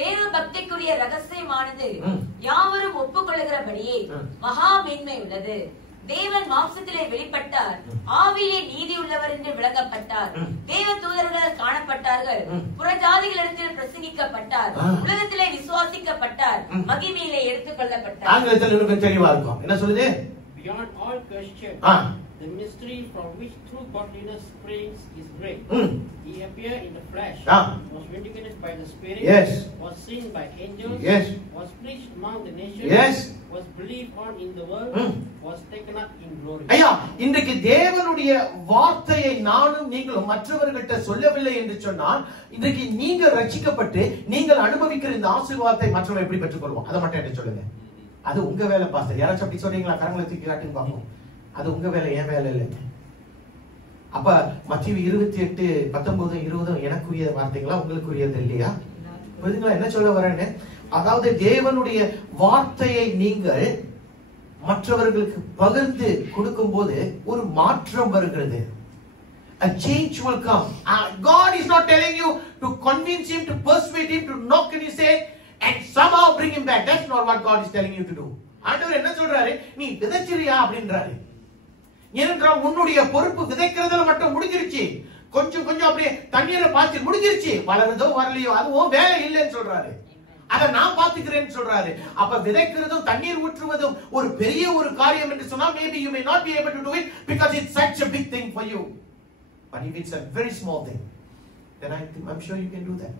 தேவ பக்திக்குரிய ரகசியமானது யாவரும் ஒப்புக்கொள்கிறபடியே மகா மேன்மை உள்ளது. தேவன் மாம்சத்திலே வெளிப்பட்டார், ஆவியிலே நீதி உள்ளவர் என்று விளங்கப்பட்டார், தேவ தூதர்கள் காணப்பட்டார்கள், புறஜாதிகளிடத்தில் பிரசங்கிக்கப்பட்டார், உலகத்திலே விசுவாசிக்கப்பட்டார், மகிமையிலே எடுத்துக் கொள்ளப்பட்டார். ஆங்கிலத்தில் இன்னும் தெளிவா இருக்கும். என்ன சொல்லுது? Beyond all question, the mystery from which true godliness springs is great. He appeared in the flesh, was vindicated by the Spirit, was seen by angels, was preached among the nations, was believed on in the world, was taken up in glory. ஐயா, இன்றைக்கு தேவனுடைய வார்த்தையை நானும் நீங்களும் மற்றவர்களிட்ட சொல்லவில்லை என்று சொன்னால், இன்றைக்கு நீங்க ரட்சிக்கப்பட்டு நீங்கள் அனுபவிக்கிற இந்த ஆசீர்வாதத்தை மற்றவர்கள் எப்படி பெற்றுக்கொள்வோம்? அதை மட்டும் என்ன சொல்லுங்க. அது உங்க வேலை பாஸ்டர். யாராச்சும் அப்படி சொல்றீங்களா? கரங்களை தூக்கி காட்டுங்க பாப்போம். அது உங்க வேலை, என் வேலை இல்லைங்க. அப்ப மத்தேயு 28:19-20 எனக்குரிய வார்த்தைகளா, உங்களுக்குரியது இல்லையா? புரியுதுங்களா என்ன சொல்ல வரேன்னு? அதாவது தேவனுடைய வார்த்தையை நீங்கள் மற்றவர்களுக்கு பகிர்ந்து கொடுக்கும் போது ஒரு மாற்றம் வருகிறது. A change will come. God is not telling you to convince him, to persuade him, to knock in his head and somehow bring him back. That's not what God is telling you to do. ஆண்டவர் என்ன சொல்றாரு? நீ விதைச்சிரியா அப்படின்றாரு. ஏனென்றால் உன்னுடைய பொறுப்பு விதைக்கிறதுல மட்டும் முடிஞ்சிருச்சு. கொஞ்சம் அப்படியே தண்ணீரை பாய்ச்சி முடிஞ்சிருச்சு. வளருதோ வரலையோ அது உன் வேலை இல்லைன்னு சொல்றாரு. அதை நான் பாத்துக்கிறேன்னு சொல்றாரு. அப்ப விதைக்கிறதும் தண்ணீர் ஊற்றுவதும் ஒரு பெரிய ஒரு காரியம் என்று சொன்னா, maybe you may not be able to do it because it's such a big thing for you. But if it's a very small thing, then I'm sure you can do that.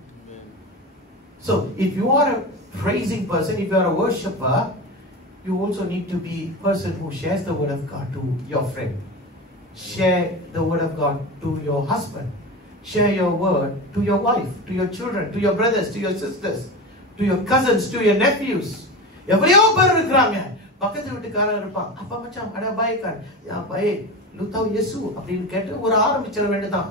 So if you are a praising person, if you are a worshipper, you also need to be a person who shares the word of God to your friend. Share the word of God to your husband. Share your word to your wife, to your children, to your brothers, to your sisters, to your cousins, to your nephews. எவ்வளோ பேர் இருக்கிறாங்க. பக்கத்து வீட்டுக்காரன் இருப்பான். அப்பா மச்சான் அட பாய்க்கான், யா பாய் லுத்தாவ் இயேசு அப்படின்னு கேட்டு ஒரு ஆரம்பிச்சிட வேண்டியதான்.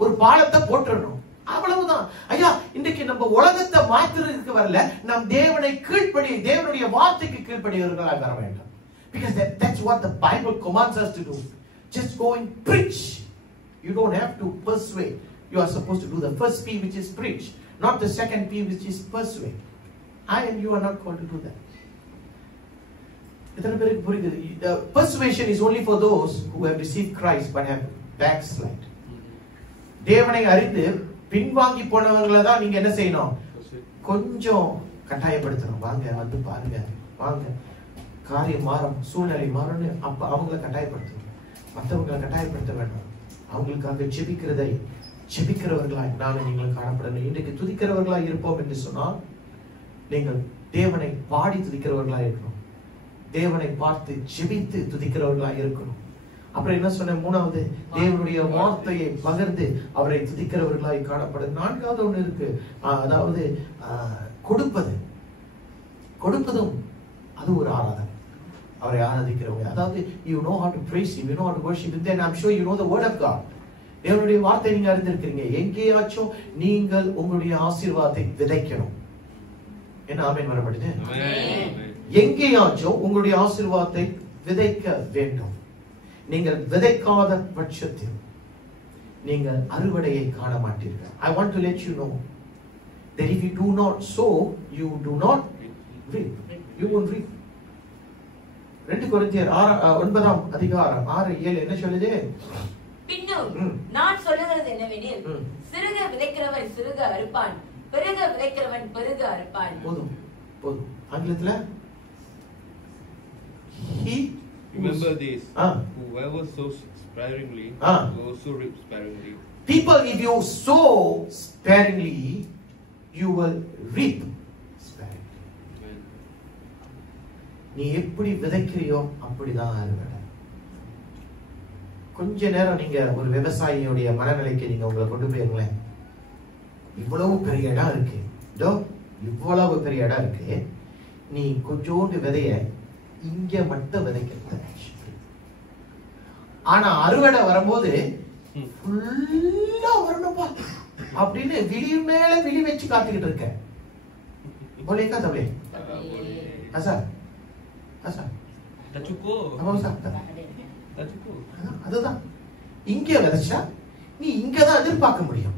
ஒரு பாலத்தை போட்டுடணும். அவ்வளவுதான். ஐயா, இன்றைக்கு நம்ம உலகத்தை மாத்துறதுக்கு வரல, நம் தேவனை கீழ்ப்படி, தேவனுடைய வார்த்தைக்கு கீழ்ப்படியவர்களாக வர வேண்டும். Because that's what the Bible commands us to do. Just go and preach. You don't have to persuade. You are supposed to do the first P, which is preach, not the second P, which is persuade. I and you are not called to do that. The persuasion is only for those who have received Christ but have backslid. தேவனை அறிந்து பின்வாங்கி போனவங்களை தான் நீங்க என்ன செய்யணும்? கொஞ்சம் கட்டாயப்படுத்தணும். வாங்க, வந்து பாருங்க, வாங்க, காரியம் மாறும், சூழ்நிலை மாறும்னு அப்ப அவங்களை கட்டாயப்படுத்தணும். மற்றவங்களை கட்டாயப்படுத்த வேண்டாம். அவங்களுக்காக ஜெபிக்கிறவர்களாய் நானும் நீங்களும் காணப்படணும். இன்றைக்கு துதிக்கிறவர்களாய் இருப்போம் என்று சொன்னால் நீங்கள் தேவனை பாடி துதிக்கிறவர்களாய் இருக்கணும். தேவனை பார்த்து ஜெபித்து துதிக்கிறவர்களாய் இருக்கணும். அப்புறம் என்ன சொன்ன? மூணாவது, தேவனுடைய வார்த்தையை பகிர்ந்து அவரை துதிக்கிறவர்களாய் காணப்படும். நான்காவது ஒண்ணு இருக்கு, அதாவது கொடுப்பதும் அது ஒரு ஆராதனை. அவரை ஆராதிக்கிறவங்க, அதாவது you know how to praise him, you know how to worship him, then I'm sure you know the word of God. தேவனுடைய வார்த்தை நீங்க அறிந்திருக்கிறீங்க. எங்கேயாச்சும் நீங்கள் உங்களுடைய ஆசீர்வாதத்தை விதைக்கணும். என்ன ஆமென் வரப்படுது? எங்கேயாச்சும் உங்களுடைய ஆசீர்வாதத்தை விதைக்க வேண்டும். நீங்கள் விதைக்காத பட்சத்தில் நீங்கள் அறுவடையை காண மாட்டீர்கள். I want to let you know that if you do not sow, you do not reap. You won't reap. 2 கொரிந்தியர் 9ஆம் அதிகாரம் 6-7 என்ன சொல்லுது? பின்னும் நான் சொல்லுகிறது என்னவெனில், சிறுக விதைக்கிறவன் சிறுக அறுப்பான், பெருக விதைக்கிறவன் பெருக அறுப்பான். போதும். ஆங்கிலத்துல remember this, whoever sows sparingly will also reap sparingly. People, if you sow sparingly, you will reap sparingly. Amen. நீ எப்படி விதைக்கிறியோ அப்படிதான் அறுவடை. கொஞ்ச நேரம் நீங்க ஒரு விவசாயியுடைய மனநிலைக்கு நீங்க உங்களை கொண்டு போயிருங்களேன். இவ்வளவு பெரிய இடம் இருக்கு, இவ்வளவு பெரிய இடம் இருக்கு, நீ கொஞ்சோண்டு விதைய இங்க மட்டும் விதைக்கிறது. ஆனா அறுவடை வரும்போது ஃபுல்லா வரணும்பா அப்படின்னு விழி மேல விழி வச்சு காத்துக்கிட்டு இருக்க. போலேக்கா தவளே அசா அசா தச்சுக்கோ அதுதான். இங்க விதைச்சா நீ இங்கதான் எதிர்பார்க்க முடியும்.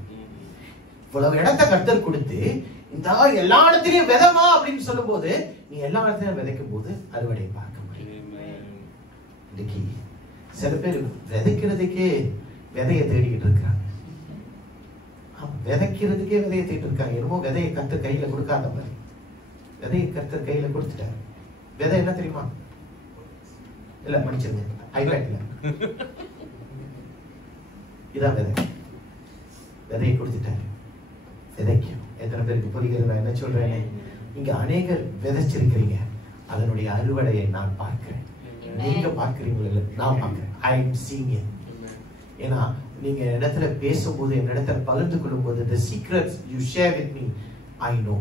இவ்வளவு இடத்தை கர்த்தர் கொடுத்து இந்த எல்லா இடத்திலையும் விதமா அப்படின்னு சொல்லும் போது நீ எல்லா இடத்திலையும் விதைக்கும் போது அறுவடை பார்க்க முடியும். இன்னைக்கு சில பேர் விதைக்கிறதுக்கே விதைய தேடிக்கிட்டு இருக்காங்க. விதைக்கிறதுக்கே விதைய தேடிட்டு இருக்காங்க. என்னமோ விதையை கர்த்தர் கையில கொடுக்காத மாதிரி. விதையை கர்த்தர் கையில கொடுத்துட்டாரு. விதை என்ன தெரியுமா? இல்ல மன்னிச்சிருங்க, ஐபேட்ல இதான் விதை. விதையை கொடுத்துட்டாரு. விதைக்கும். எத்தனை பேருக்கு புரிகிறது நான் என்ன சொல்றேன்? இங்க அநேகர் விதைச்சிருக்கிறீங்க. அதனுடைய அறுவடையை நான் பார்க்கிறேன். நீங்க பார்க்கிறீங்களா? நான் பார்க்கிறேன். I am seeing it. ஏன்னா நீங்க இடத்துல பேசும்போது, என் இடத்துல பகிர்ந்து கொள்ளும் போது, the secrets you share with me, I know.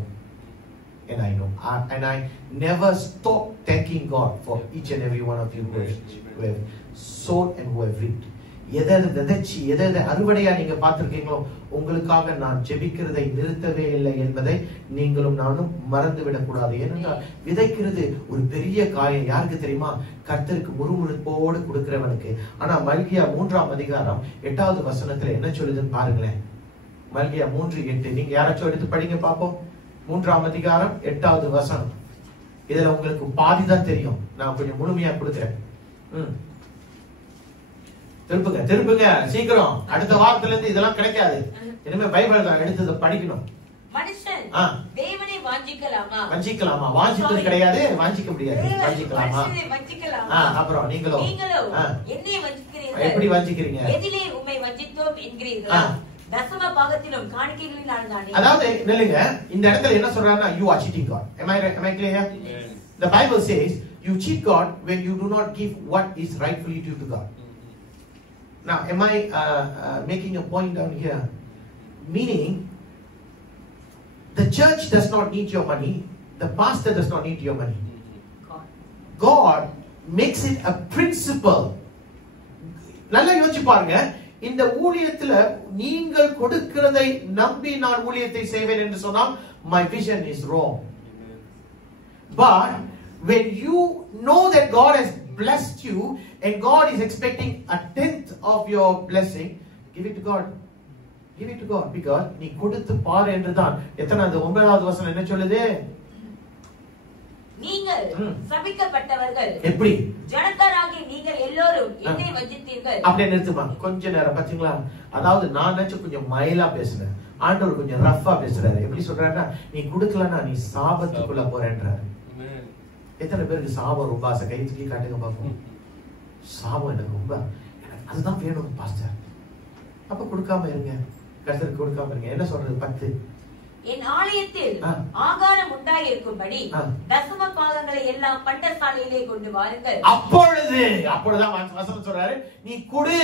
And I know. And I never stop thanking God for each and every one of you who have sown and who have reaped. எதை விதைச்சி எதை அறுவடையா நீங்க பார்த்திருக்கீங்களோ உங்களுக்காக நான் ஜெபிக்கிறதை நிறுத்தவே இல்லை என்பதை நீங்களும் நானும் மறந்து விடக்கூடாது. ஏனென்றால் விதைக்கிறது ஒரு பெரிய காரியம். யாருக்கு தெரியுமா? கர்த்தருக்கு முறுமுறுப்போடு கொடுக்கிறவனுக்கு. ஆனா மல்கியா 3ஆம் அதிகாரம் 8வது வசனத்துல என்ன சொல்லுதுன்னு பாருங்களேன். மல்கியா 3:8 நீங்க யாராச்சும் எடுத்து படிங்க பாப்போம். 3ஆம் அதிகாரம் 8வது வசனம். இதுல உங்களுக்கு பாதிதான் தெரியும், நான் கொஞ்சம் முழுமையா கொடுக்கிறேன். திருப்புங்க சீக்கிரம். அடுத்த வாரத்துல இருந்து இதெல்லாம் கிடைக்காது. இனிமே பைபிள் தான் எடுத்து படிக்கணும். மனுஷன் தேவனை வாஞ்சிக்கலாமா? வாஞ்சிக்கிறது கிடையாது, வாஞ்சிக்க முடியாது. வாஞ்சிக்கலாமா? அப்புறம் நீங்களோ என்னை வஞ்சிக்கிறீர்கள். எப்படி வஞ்சிக்கிறீங்க? எதிலே உம்மை வஞ்சித்தோம் என்கிறீர்களா? தசம பாகத்திலும் காணிக்கைகளினால் தானே. அதாவது நில்லுங்க, இந்த இடத்துல என்ன சொல்றாருன்னா you are cheating God. Am I clear? The Bible says you cheat God when you do not give what is rightfully due to God. Now, am I making a point down here? Meaning, the church does not need your money. The pastor does not need your money. God makes it a principle. நல்லா யோசிச்சு பாருங்க. இந்த ஊழியத்துல நீங்கள் கொடுக்கிறதை நம்பி நான் ஊழியத்தை செய்வேன் என்று சொன்னால் my vision is wrong. But when you know that God has blessed you and God is expecting a tenth of your blessing, give it to God. Give it to God because நீ கொடுத்து பாரு என்றுதான். எத்தனாவது 9வது வசனம் என்ன சொல்லுது? நீங்கள் சபிக்கப்பட்டவர்கள். எப்படி? ஜனத்தாராகிய நீங்கள் எல்லோரும் என்னை வஞ்சித்தீர்கள். அப்படியே நிறுத்துமா கொஞ்ச நேரம் பாத்தீங்களா? அதாவது நான் நினைச்சு கொஞ்சம் மைலா பேசுறேன், ஆண்டவர் கொஞ்சம் ரஃபா பேசுறாரு. எப்படி சொல்றாருன்னா, நீ கொடுக்கலன்னா நீ சாபத்துக்குள்ள போறேன்றாரு. எத்தனை பேருக்கு சாபம் ரொம்ப ஆசை? கை தூக்கி காட்டுங்க பாப்போம். சாபம் எனக்கு ரொம்ப, அதுதான் வேணும் பாஸ்டர். அப்ப கொடுக்காம இருங்க, கர்த்தருக்கு கொடுக்காம இருங்க. என்ன சொல்றது? 10 என் ஆலயத்தில் ஆகாரம் உண்டாயிருக்கும்படி தசம பாகங்களை எல்லாம் பண்டசாலையிலே கொண்டு வாருங்கள். அப்பொழுதுதான் வசனம் சொல்றாரு, நீ கொடு.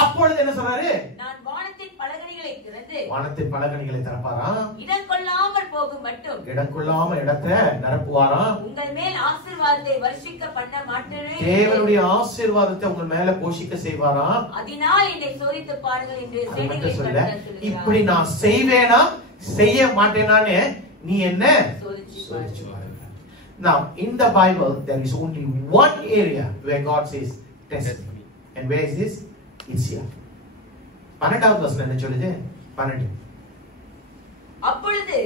அப்பொழுது என்ன சொல்றாரு? நான் வானத்தின் பலகணிகளை திறந்து, வானத்தின் பலகணிகளை திறப்பாராம். இடம் கொள்ளாமல் போகும் மட்டும், இடம் கொள்ளாம இடத்தை நிரப்புவாராம். உங்கள் மேல் ஆசீர்வாதத்தை வருஷிக்க பண்ண மாட்டேனே. தேவனுடைய ஆசீர்வாதத்தை உங்கள் மேல போஷிக்க செய்வாராம். அதனால் என்னை சோதித்து பாருங்கள் என்று சேனைகளின் கர்த்தர் சொல்கிறார். இப்படி நான் செய்வேனா செய்ய மாட்டேனானே நீ என்ன சோதிச்சு பாருங்க. Now in the Bible there is only one area where God says test me. And where is this? It's here. 12வது வசனம் என்ன சொல்லுது? 12. அப்பொழுது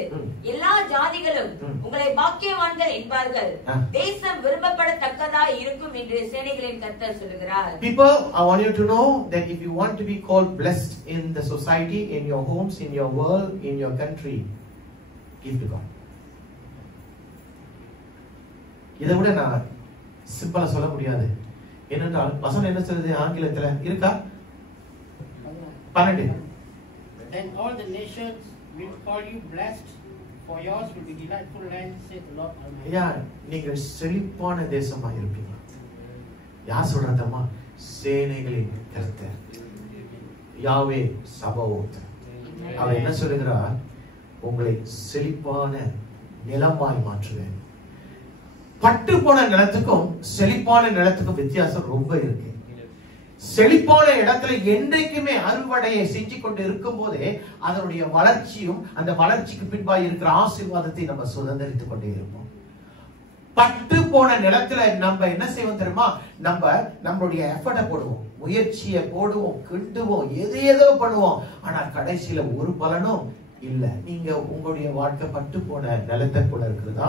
எல்லா ஜாதிகளும் உங்களை பாக்கியவான்கள் என்பார்கள், தேசம் விரும்பப்படத்தக்கதாய் இருக்கும் என்று சேனைகளின் கர்த்தர் சொல்கிறார். People, I want you to know that if you want to be called blessed in the society, in your homes, in your world, in your country, give to God. இதை விட நான் சிம்பிளா சொல்ல முடியாது. ஏனென்றால் வசனம் என்ன சொல்லுது ஆங்கிலத்துல இருக்கா? 12. Then all the nations will call you blessed, for yours will be delightful land, says the Lord Almighty. ஐயா, நீங்கள் செழிப்பான தேசமா இருப்பீங்க. யார் சொல்றதம்மா? சேனைகளின் கர்த்தர் யாவே சபோத். அவர் என்ன சொல்லுகிறார்? உங்களை செழிப்பான நிலமாய் மாற்றுவேன். பட்டு போன நிலத்துக்கும் செழிப்பான நிலத்துக்கும் வித்தியாசம் ரொம்ப இருக்கு. செழிப்பான இடத்துல என்றைக்குமே அறுவடையை செஞ்சு கொண்டு இருக்கும் போதே அதனுடைய வளர்ச்சியும் அந்த வளர்ச்சிக்கு பின்பாய் இருக்கிற ஆசீர்வாதத்தை நம்ம சுதந்திரித்துக் கொண்டே இருப்போம். பட்டு போன நிலத்துல நம்ம என்ன செய்வோம் தெரியுமா? நம்மளுடைய எஃபர்ட்டை போடுவோம், முயற்சியை போடுவோம், கிண்டுவோம், ஏதோ பண்ணுவோம். ஆனா கடைசியில ஒரு பலனும் இல்ல. நீங்க உங்களுடைய வாழ்க்கை பட்டு போன நிலத்தை கூட இருக்கிறதா?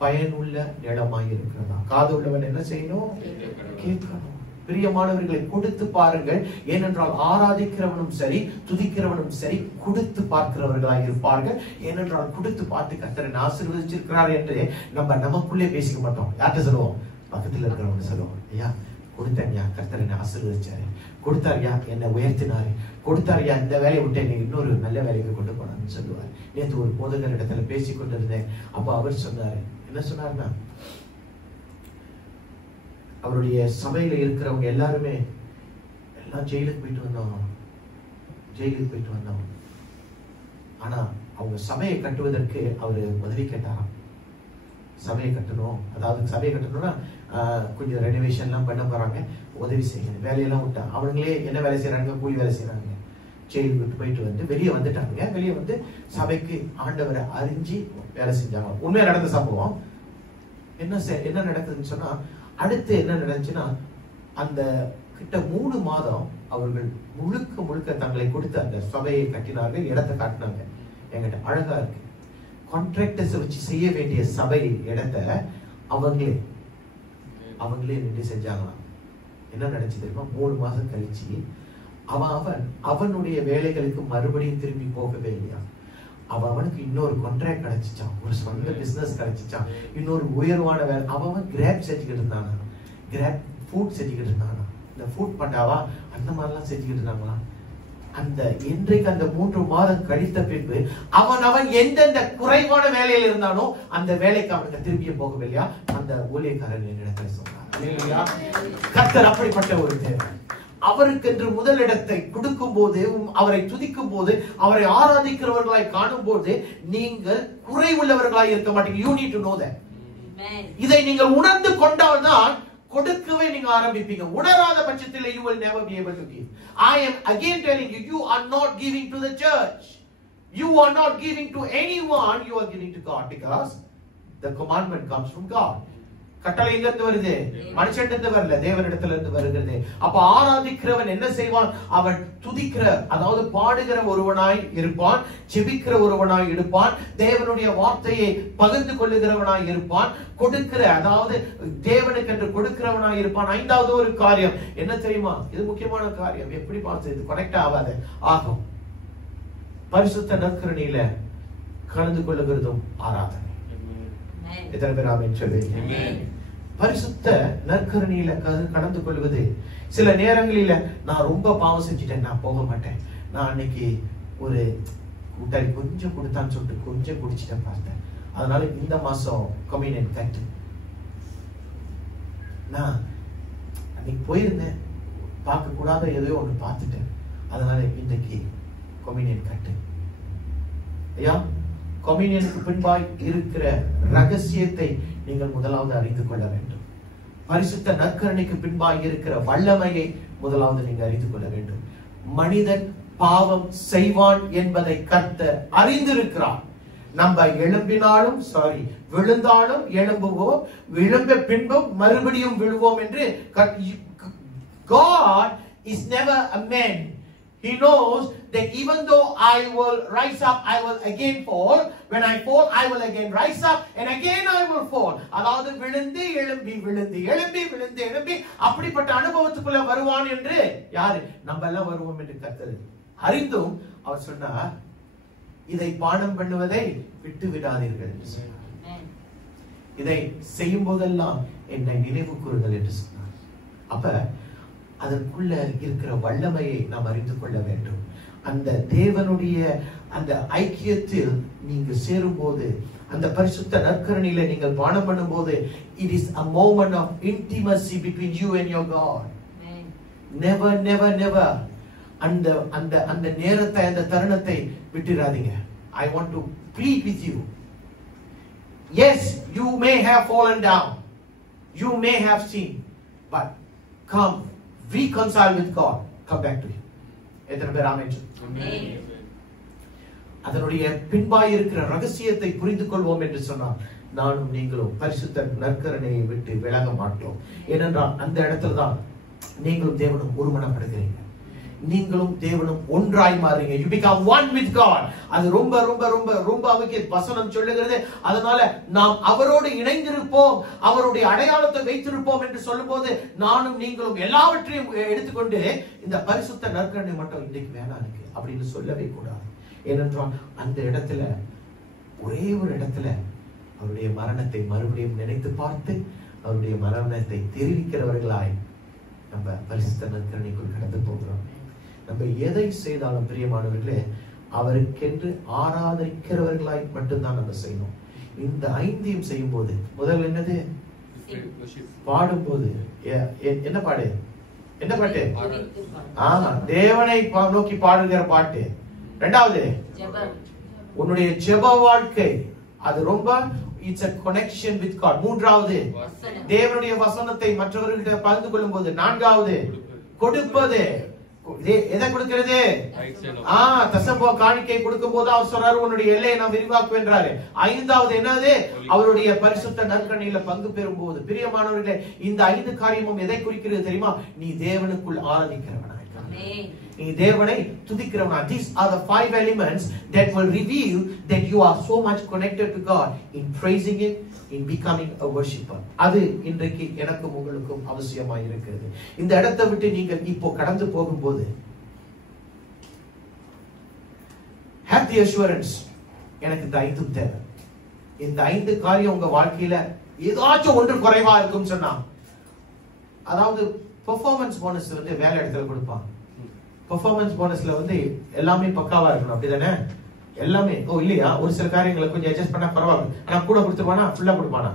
பயனுள்ள நிலமாய் இருக்கிறதா? காது உள்ளவன் என்ன செய்யணும்? கேட்கணும். பிரியமானவர்களை கொடுத்து பாருங்கள். ஏனென்றால் ஆராதிக்கிறவனும் சரி, துதிக்கிறவனும் சரி, கொடுத்து பார்க்கிறவர்களாக இருப்பார்கள். ஏனென்றால் கொடுத்து பார்த்து கர்த்தரை ஆசீர்வதிச்சிருக்கிறார் என்று நம்ம நமக்குள்ளே பேசிக்க மாட்டோம். யார்கிட்ட சொல்லுவோம்? பக்கத்துல இருக்கிறவங்க சொல்லுவோம், ஐயா கொடுத்தாரியா, கர்த்தரை ஆசீர்வதிச்சாரு, கொடுத்தாரியா, என்னை உயர்த்தினாரு, கொடுத்தாரியா, இந்த வேலையை விட்டு என்னை இன்னொரு நல்ல வேலைக்கு கொண்டு போனான்னு சொல்லுவார். நேற்று ஒரு போதகர் இடத்துல பேசி கொண்டிருந்தேன். அப்ப அவர் சொன்னாரு, என்ன சொன்னாருன்னா, அவருடைய சபையில இருக்கிறவங்க எல்லாருமே எல்லாம் ஜெயிலுக்கு போயிட்டு வந்தோம். ஆனா அவங்க சபையை கட்டுவதற்கு அவரு உதவி கேட்டாராம். சபையை கட்டணும், அதாவது சபையை கட்டணும்னா கொஞ்சம் ரெனோவேஷன் எல்லாம் பண்ண போறாங்க, உதவி செய்யணும். வேலையெல்லாம் விட்டா அவங்களே என்ன வேலை செய்யறாங்க? கூலி வேலை செய்யறாங்க. ஜெயிலுக்கு விட்டு போயிட்டு வந்து வெளியே வந்துட்டாங்க. வெளியே வந்து சபைக்கு ஆண்டவரை அறிஞ்சு வேலை செஞ்சாங்க. உண்மையா நடந்த சம்பவம். என்ன நடக்குதுன்னு சொன்னா, அடுத்து என்ன நடந்துச்சுன்னா, அந்த கிட்ட 3 மாதம் அவர்கள் முழுக்க தங்களை கொடுத்து அந்த சபையை கட்டினார்கள், இடத்தை காட்டினாங்க. என்கிட்ட அழகா இருக்கு. கான்ட்ராக்டர்ஸ் வச்சு செய்ய வேண்டிய சபை இடத்தை அவங்களே நின்று செஞ்சாங்களாம். என்ன நடந்துச்சு தெரியுமா? 3 மாசம் கழிச்சு அவனுடைய வேலைகளுக்கு மறுபடியும் திரும்பி போகவே இல்லையா. அவனுக்கு இன்னொரு கான்ட்ராக்ட் கிடைச்சிச்சான், ஒரு சொந்த பிசினஸ் கிடைச்சிச்சான், இன்னொரு உயர்வான வேலை. அவன் கிராப் செஞ்சுக்கிட்டு இருந்தானா, கிராப் ஃபுட் செஞ்சுக்கிட்டு இருந்தானா, இந்த ஃபுட் பண்டாவா அந்த மாதிரிலாம் செஞ்சுக்கிட்டு இருந்தாங்களா. அந்த இன்றைக்கு அந்த 3 மாதம் கழித்த பின்பு அவன் எந்தெந்த குறைவான வேலையில் இருந்தானோ அந்த வேலைக்கு அவனுக்கு திரும்பிய போகவில்லையா. அந்த ஊழியக்காரன் என்னிடத்தில் சொன்னார், கர்த்தர் அப்படிப்பட்ட ஒரு தேவன். அவருக்கென்று முதலிடத்தை கொடுக்கும் போது, அவரை துதிக்கும் போது, அவரை ஆராதிக்கிறவர்களாய் காணும் போது நீங்கள் குறை உள்ளவர்களாய் இருக்க மாட்டீங்க. You need to know that. இதை நீங்கள் உணர்ந்து கொண்டால்தான் கொடுக்கவே நீங்க ஆரம்பிப்பீங்க. உணராத பட்சத்தில் you will never be able to give. I am again telling you, you are not giving to the church. You are not giving to anyone, you are giving to God, because the commandment comes from God. கட்டளை எங்க இருந்து வருது? மனுஷனிடத்துல வரல, தேவனிடத்துல இருந்து வருகிறது. அப்ப ஆராதிக்கிறவன் என்ன செய்வான்? அவன் துதிக்கிற, அதாவது பாடுகிற ஒருவனாய் இருப்பான், ஜெபிக்கிற ஒருவனாய் இருப்பான், தேவனுடைய வார்த்தையை பகிர்ந்து கொள்ளுகிறவனாய் இருப்பான், கொடுக்கிற, அதாவது தேவனுக்கு என்று கொடுக்கிறவனாய் இருப்பான். ஐந்தாவது ஒரு காரியம் என்ன தெரியுமா? இது முக்கியமான காரியம். எப்படி பார்த்து இது கனெக்ட் ஆகாது ஆகும். பரிசுத்த நற்கருணையில கலந்து கொள்ளுகிறதும் ஆராதனை. எத்தனை பேர் ஆமென் சொல்லுவீங்க? பரிசுத்த நற்கருணையில கலந்து கொள்வது. சில நேரங்களில நான் ரொம்ப பாவம் செஞ்சுட்டேன், நான் போக மாட்டேன், நான் அன்னைக்கு ஒரு கூட்டாளி கொஞ்சம் கொடுத்தான்னு சொல்லிட்டு கொஞ்சம் குடிச்சிட்டேன் பார்த்தேன், அதனால இந்த மாசம் கம்யூனியன் கட்டு. நான் அன்னைக்கு போயிருந்தேன், பார்க்க கூடாத எதையோ ஒண்ணு பார்த்துட்டேன், அதனால இன்றைக்கு கம்யூனியன் கட்டு. ஐயா, கம்யூனியனுக்கு பின்பாய் இருக்கிற ரகசியத்தை நீங்கள் முதலாவது அறிந்து கொள்ள வேண்டும். பரிசுத்த நற்கருணைக்கு பின்பாய் இருக்கிற வல்லமையை முதலாவது நீங்க அறிந்து கொள்ள வேண்டும். மனிதன் பாவம் செய்வான் என்பதை கர்த்தர் அறிந்திருக்கிறார். நம்ம எழும்பினாலும் விழுந்தாலும் எழும்புவோம், விழும்ப பின்பும் மறுபடியும் விழுவோம் என்று. God is never a man. He knows that even though I will rise up, I will again fall. When I fall, I will again rise up, and again I will fall. அதாவது விழுந்து எழும்பி விழுந்து எழும்பி விழுந்து எழும்பி அப்படிப்பட்ட அனுபவத்துக்குள்ள வருவான் என்று யாரு? நம்ம எல்லாம் வருவோம் என்று கர்த்தர் அறிந்தும் அவர் சொன்னார், இதை பானம் பண்ணுவதை விட்டு விடாதீர்கள். இதை செய்யும் போதெல்லாம் என்னை நினைவு கூறுங்கள் என்று சொன்னார். அப்ப அதற்குள்ள இருக்கிற வல்லமையை நாம் அறிந்து கொள்ள வேண்டும். அந்த தேவனுடைய அந்த ஐக்கியத்தில் நீங்க சேரும் போது, அந்த பரிசுத்த நற்கருணையில நீங்கள் பானம் பண்ணும் போது, it is a moment of intimacy between you and your God. Never never never அந்த அந்த அந்த நேரத்தை, அந்த தருணத்தை விட்டுறாதீங்க. I want to plead with you. Yes, you may have fallen down, you may have sinned, but come reconcile with God, come back to him. எத்தனை பேர் ஆமென்? அதனுடைய பின்பாய் இருக்கிற ரகசியத்தை புரிந்து கொள்வோம் என்று சொன்னால், நானும் நீங்களும் பரிசுத்த நற்கருணையை விட்டு விலக மாட்டோம். ஏனென்றால் அந்த இடத்துல தான் நீங்களும் தேவனும் ஒருமனப்படுகிறீங்க, நீங்களும் தேவனும் ஒன்றாய் மாறுறீங்க. You become one with God. அது ரொம்ப ரொம்ப ரொம்ப ரொம்ப அவருக்கு வசனம் சொல்லுகிறது. அதனால நாம் அவரோடு இணைந்திருப்போம், அவருடைய அடையாளத்தை வைத்திருப்போம் என்று சொல்லும்போது, நானும் நீங்களும் எல்லாவற்றையும் எடுத்துக்கொண்டு இந்த பரிசுத்த நற்கருணை மட்டும் இன்னைக்கு வேணாம் எனக்கு அப்படின்னு சொல்லவே கூடாது. ஏனென்றால் அந்த இடத்துல, ஒரே ஒரு இடத்துல அவருடைய மரணத்தை மறுபடியும் நினைத்து பார்த்து அவருடைய மரணத்தை தெரிவிக்கிறவர்களாய் நம்ம பரிசுத்த நற்கருணைக்குள் கடந்து போகிறோம். நம்ம எதை செய்தாலும் பிரியமானவர்களே, அவருக்கென்று ஆராதிக்கிறவர்களாய் மட்டும்தான் நம்ம செய்யணும். இந்த ஐந்தையும் செய்யும் போது, முதல் என்னது? பாடும்போது என்ன பாடு? என்ன பாட்டு? தேவனை நோக்கி பாடுகிற பாட்டு. இரண்டாவது உன்னுடைய ஜெப வாழ்க்கை, அது ரொம்ப it's a connection with God. மூன்றாவது தேவனுடைய வசனத்தை மற்றவர்களிடம் பகிர்ந்து கொள்ளும் போது. நான்காவது கொடுப்பது. எதை கொடுக்கிறது? தசம காணிக்கை கொடுக்கும் போது அவர் சொல்றாரு, உன்னுடைய எல்லையை நான் விரிவாக்குவேன்றாரு. ஐந்தாவது என்னது? அவருடைய பரிசுத்த நற்கருணையில பங்கு பெறும் போது. பிரியமானவர்களே, இந்த 5 காரியமும் எதை குறிக்கிறது தெரியுமா? நீ தேவனுக்குள் ஆராதிக்கிறவனாய், நீ தேவனை துதிக்கிறவனா. These are the 5 elements that will reveal that you are so much connected to God in praising him, in becoming a worshipper. அது இன்றைக்கு எனக்கும் உங்களுக்கும் அவசியமாக இருக்கிறது. இந்த இடத்தை விட்டு நீங்கள் இப்போ கடந்து போகும்போது, have the assurance, எனக்கு இந்த 5 தேவை. இந்த 5 காரியம் உங்க வாழ்க்கையில ஏதாச்சும் ஒன்று குறைவா இருக்கும் சொன்னா, அதாவது பெர்ஃபார்மன்ஸ் போனஸ் வந்து வேலை இடத்துல கொடுப்பான். பெர்ஃபார்மன்ஸ் போனஸ்ல வந்து எல்லாமே பக்காவா இருக்கணும், அப்படிதானே? எல்லாமே இல்லையா? ஒரு சில காரியங்களை கொஞ்சம் அட்ஜஸ்ட் பண்ணா பரவாயில்ல. ஆனா கூட கொடுத்துருவானா? ஃபுல்லா கொடுப்பானா?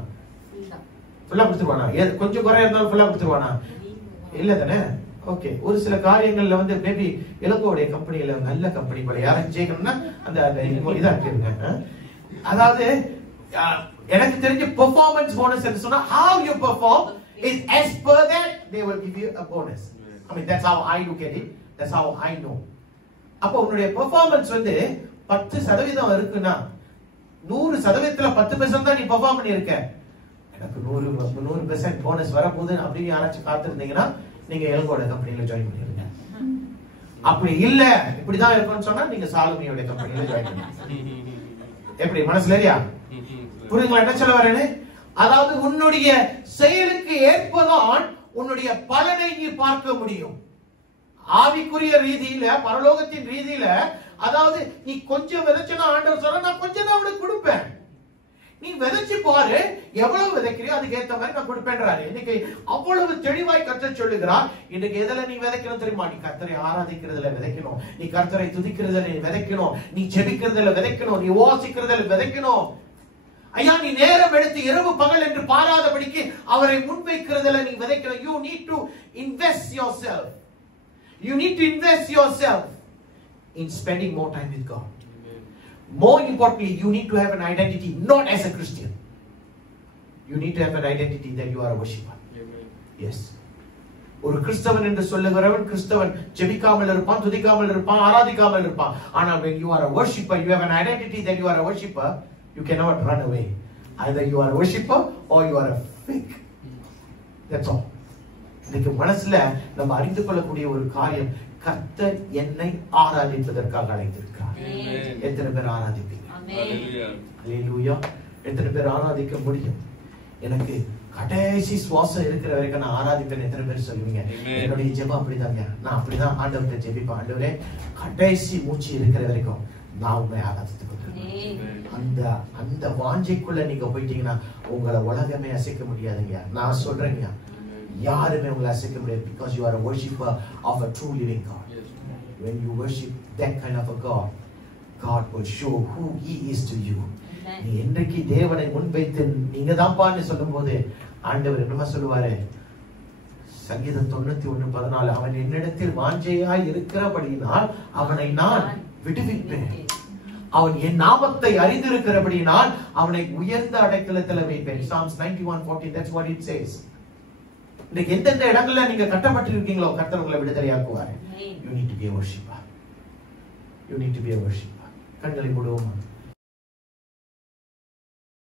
ஃபுல்லா கொடுத்துருவானா? கொஞ்சம் குறையா இருந்தாலும் ஃபுல்லா கொடுத்துருவானா? இல்ல தானே? ஓகே. ஒரு சில காரியங்கள்ல வந்து மேபி இலங்கோடைய கம்பெனியில நல்ல கம்பெனி போல யாரும் ஜெயிக்கணும்னா அந்த இதா கேளுங்க. அதாவது எனக்கு தெரிஞ்ச பெர்ஃபார்மன்ஸ் போனஸ் சொன்னா how you perform It's as per that they will give you a bonus. I mean, that's how I look at it. That's how I know. அப்ப உன்னுடைய பெர்ஃபார்மன்ஸ் வந்து 10% இருக்குன்னா 100%ல 10% தான் நீ பெர்ஃபார்ம் பண்ணியிருக்க. எனக்கு 100% போனஸ் வரப்போகுது அப்படின்னு யாராச்சும் காத்திருந்தீங்கன்னா நீங்க எல்கோட கம்பெனில ஜாயின் பண்ணிருங்க. அப்படி இல்ல இப்படிதான் இருக்கும்னு சொன்னா நீங்க சாலுமியோட கம்பெனில ஜாயின் பண்ணுங்க. எப்படி மனசுல இல்லையா? புரியுங்களா என்ன சொல்ல வரேன்னு? அதாவது உன்னுடைய செயலுக்கு ஏற்பதான் உன்னுடைய பலனை நீ பார்க்க முடியும். ஆவிக்குரிய ரீதியில பரலோகத்தின் ரீதியில அதாவது நீ கொஞ்சம் விதைச்சனா ஆண்டவர் சொல்ற நான் கொஞ்சம் தான் உனக்கு கொடுப்பேன். நீ விதைச்சு பாரு எவ்வளவு விதைக்கிறியோ அதுக்கு ஏத்த மாதிரி நான் கொடுப்பேன்றாரு. இன்னைக்கு அவ்வளவு தெளிவாய் கர்த்தர் சொல்லுகிறார். இன்னைக்கு எதுல நீ விதைக்கணும் தெரியுமா? நீ கர்த்தரை ஆராதிக்கிறதுல விதைக்கணும், நீ கர்த்தரை துதிக்கிறதுல நீ விதைக்கணும், நீ ஜெபிக்கிறதுல விதைக்கணும், நீ வாசிக்கிறதுல விதைக்கணும். ஐயா நீ நேரம் எடுத்து இரவு பகல் என்று பாராதபடிக்கு அவரை முன்வைக்கிறதுல நீ விதைக்கணும். You need to invest yourself. You need to invest yourself in spending more time with God. More importantly, you need to have an identity not as a Christian. You need to have an identity that you are a worshipper. Yes. ஒரு கிறிஸ்தவன் என்று சொல்லுகிறவன் கிறிஸ்தவன் ஜெபிக்காமல் இருப்பான், துதிக்காமல் இருப்பான், ஆராதிக்காமல் இருப்பான். ஆனால் when you are a worshipper, you have an identity that you are a worshipper, you cannot run away. Either you are a worshipper or you are a fake. That's all. இன்னைக்கு மனசுல நம்ம அறிந்து கொள்ளக்கூடிய ஒரு காரியம், கர்த்தர் என்னை ஆராதிப்பதற்காக அழைத்திருக்கிறார். எத்தனை பேர் ஆராதிப்பீங்க? அல்லேலூயா. எத்தனை பேர் ஆராதிக்க முடியும்? எனக்கு கடைசி சுவாசம் இருக்கிற வரைக்கும் நான் ஆராதிப்பேன் எத்தனை பேர் சொல்லுவீங்க? என்னுடைய ஜெபம் அப்படிதாங்க. நான் அப்படிதான் ஆண்டவர்கிட்ட ஜெபிப்பேன். ஆண்டவரே கடைசி மூச்சு இருக்கிற வரைக்கும் நான் உண்மை ஆராதித்துக் கொண்டிருக்கேன். அந்த வாஞ்சைக்குள்ள நீங்க போயிட்டீங்கன்னா உங்களை உலகமே அசைக்க முடியாதுங்க. நான் சொல்றேங்க, யாருமே உங்களை அசைக்க முடியாது. Because you are a worshipper of a true living God. When you worship that kind of a God, God will show who He is to you. நீ என்றைக்கு தேவனை முன்வைத்து நீங்க தான்பான்னு சொல்லும்போது ஆண்டவர் என்னமா சொல்லுவாரு? சங்கீதம் 91:14 அவன் என்னிடத்தில் வாஞ்சையாய் இருக்கிறபடியினால் அவனை நான் விடுவிப்பேன். அவன் என் நாமத்தை அறிந்திருக்கிறபடியினால் அவனை உயர்ந்த அடைக்கலத்தில் வைப்பேன். Psalms 91:14, that's what it says. இன்னைக்கு எந்தெந்த இடங்கள்ல நீங்க கட்டப்பட்டிருக்கீங்களோ கர்த்தர் உங்களை விடுதலையாக்குவாரு. You need to be a worshiper. You need to be a worshiper. கண்களை மூடுவோமா?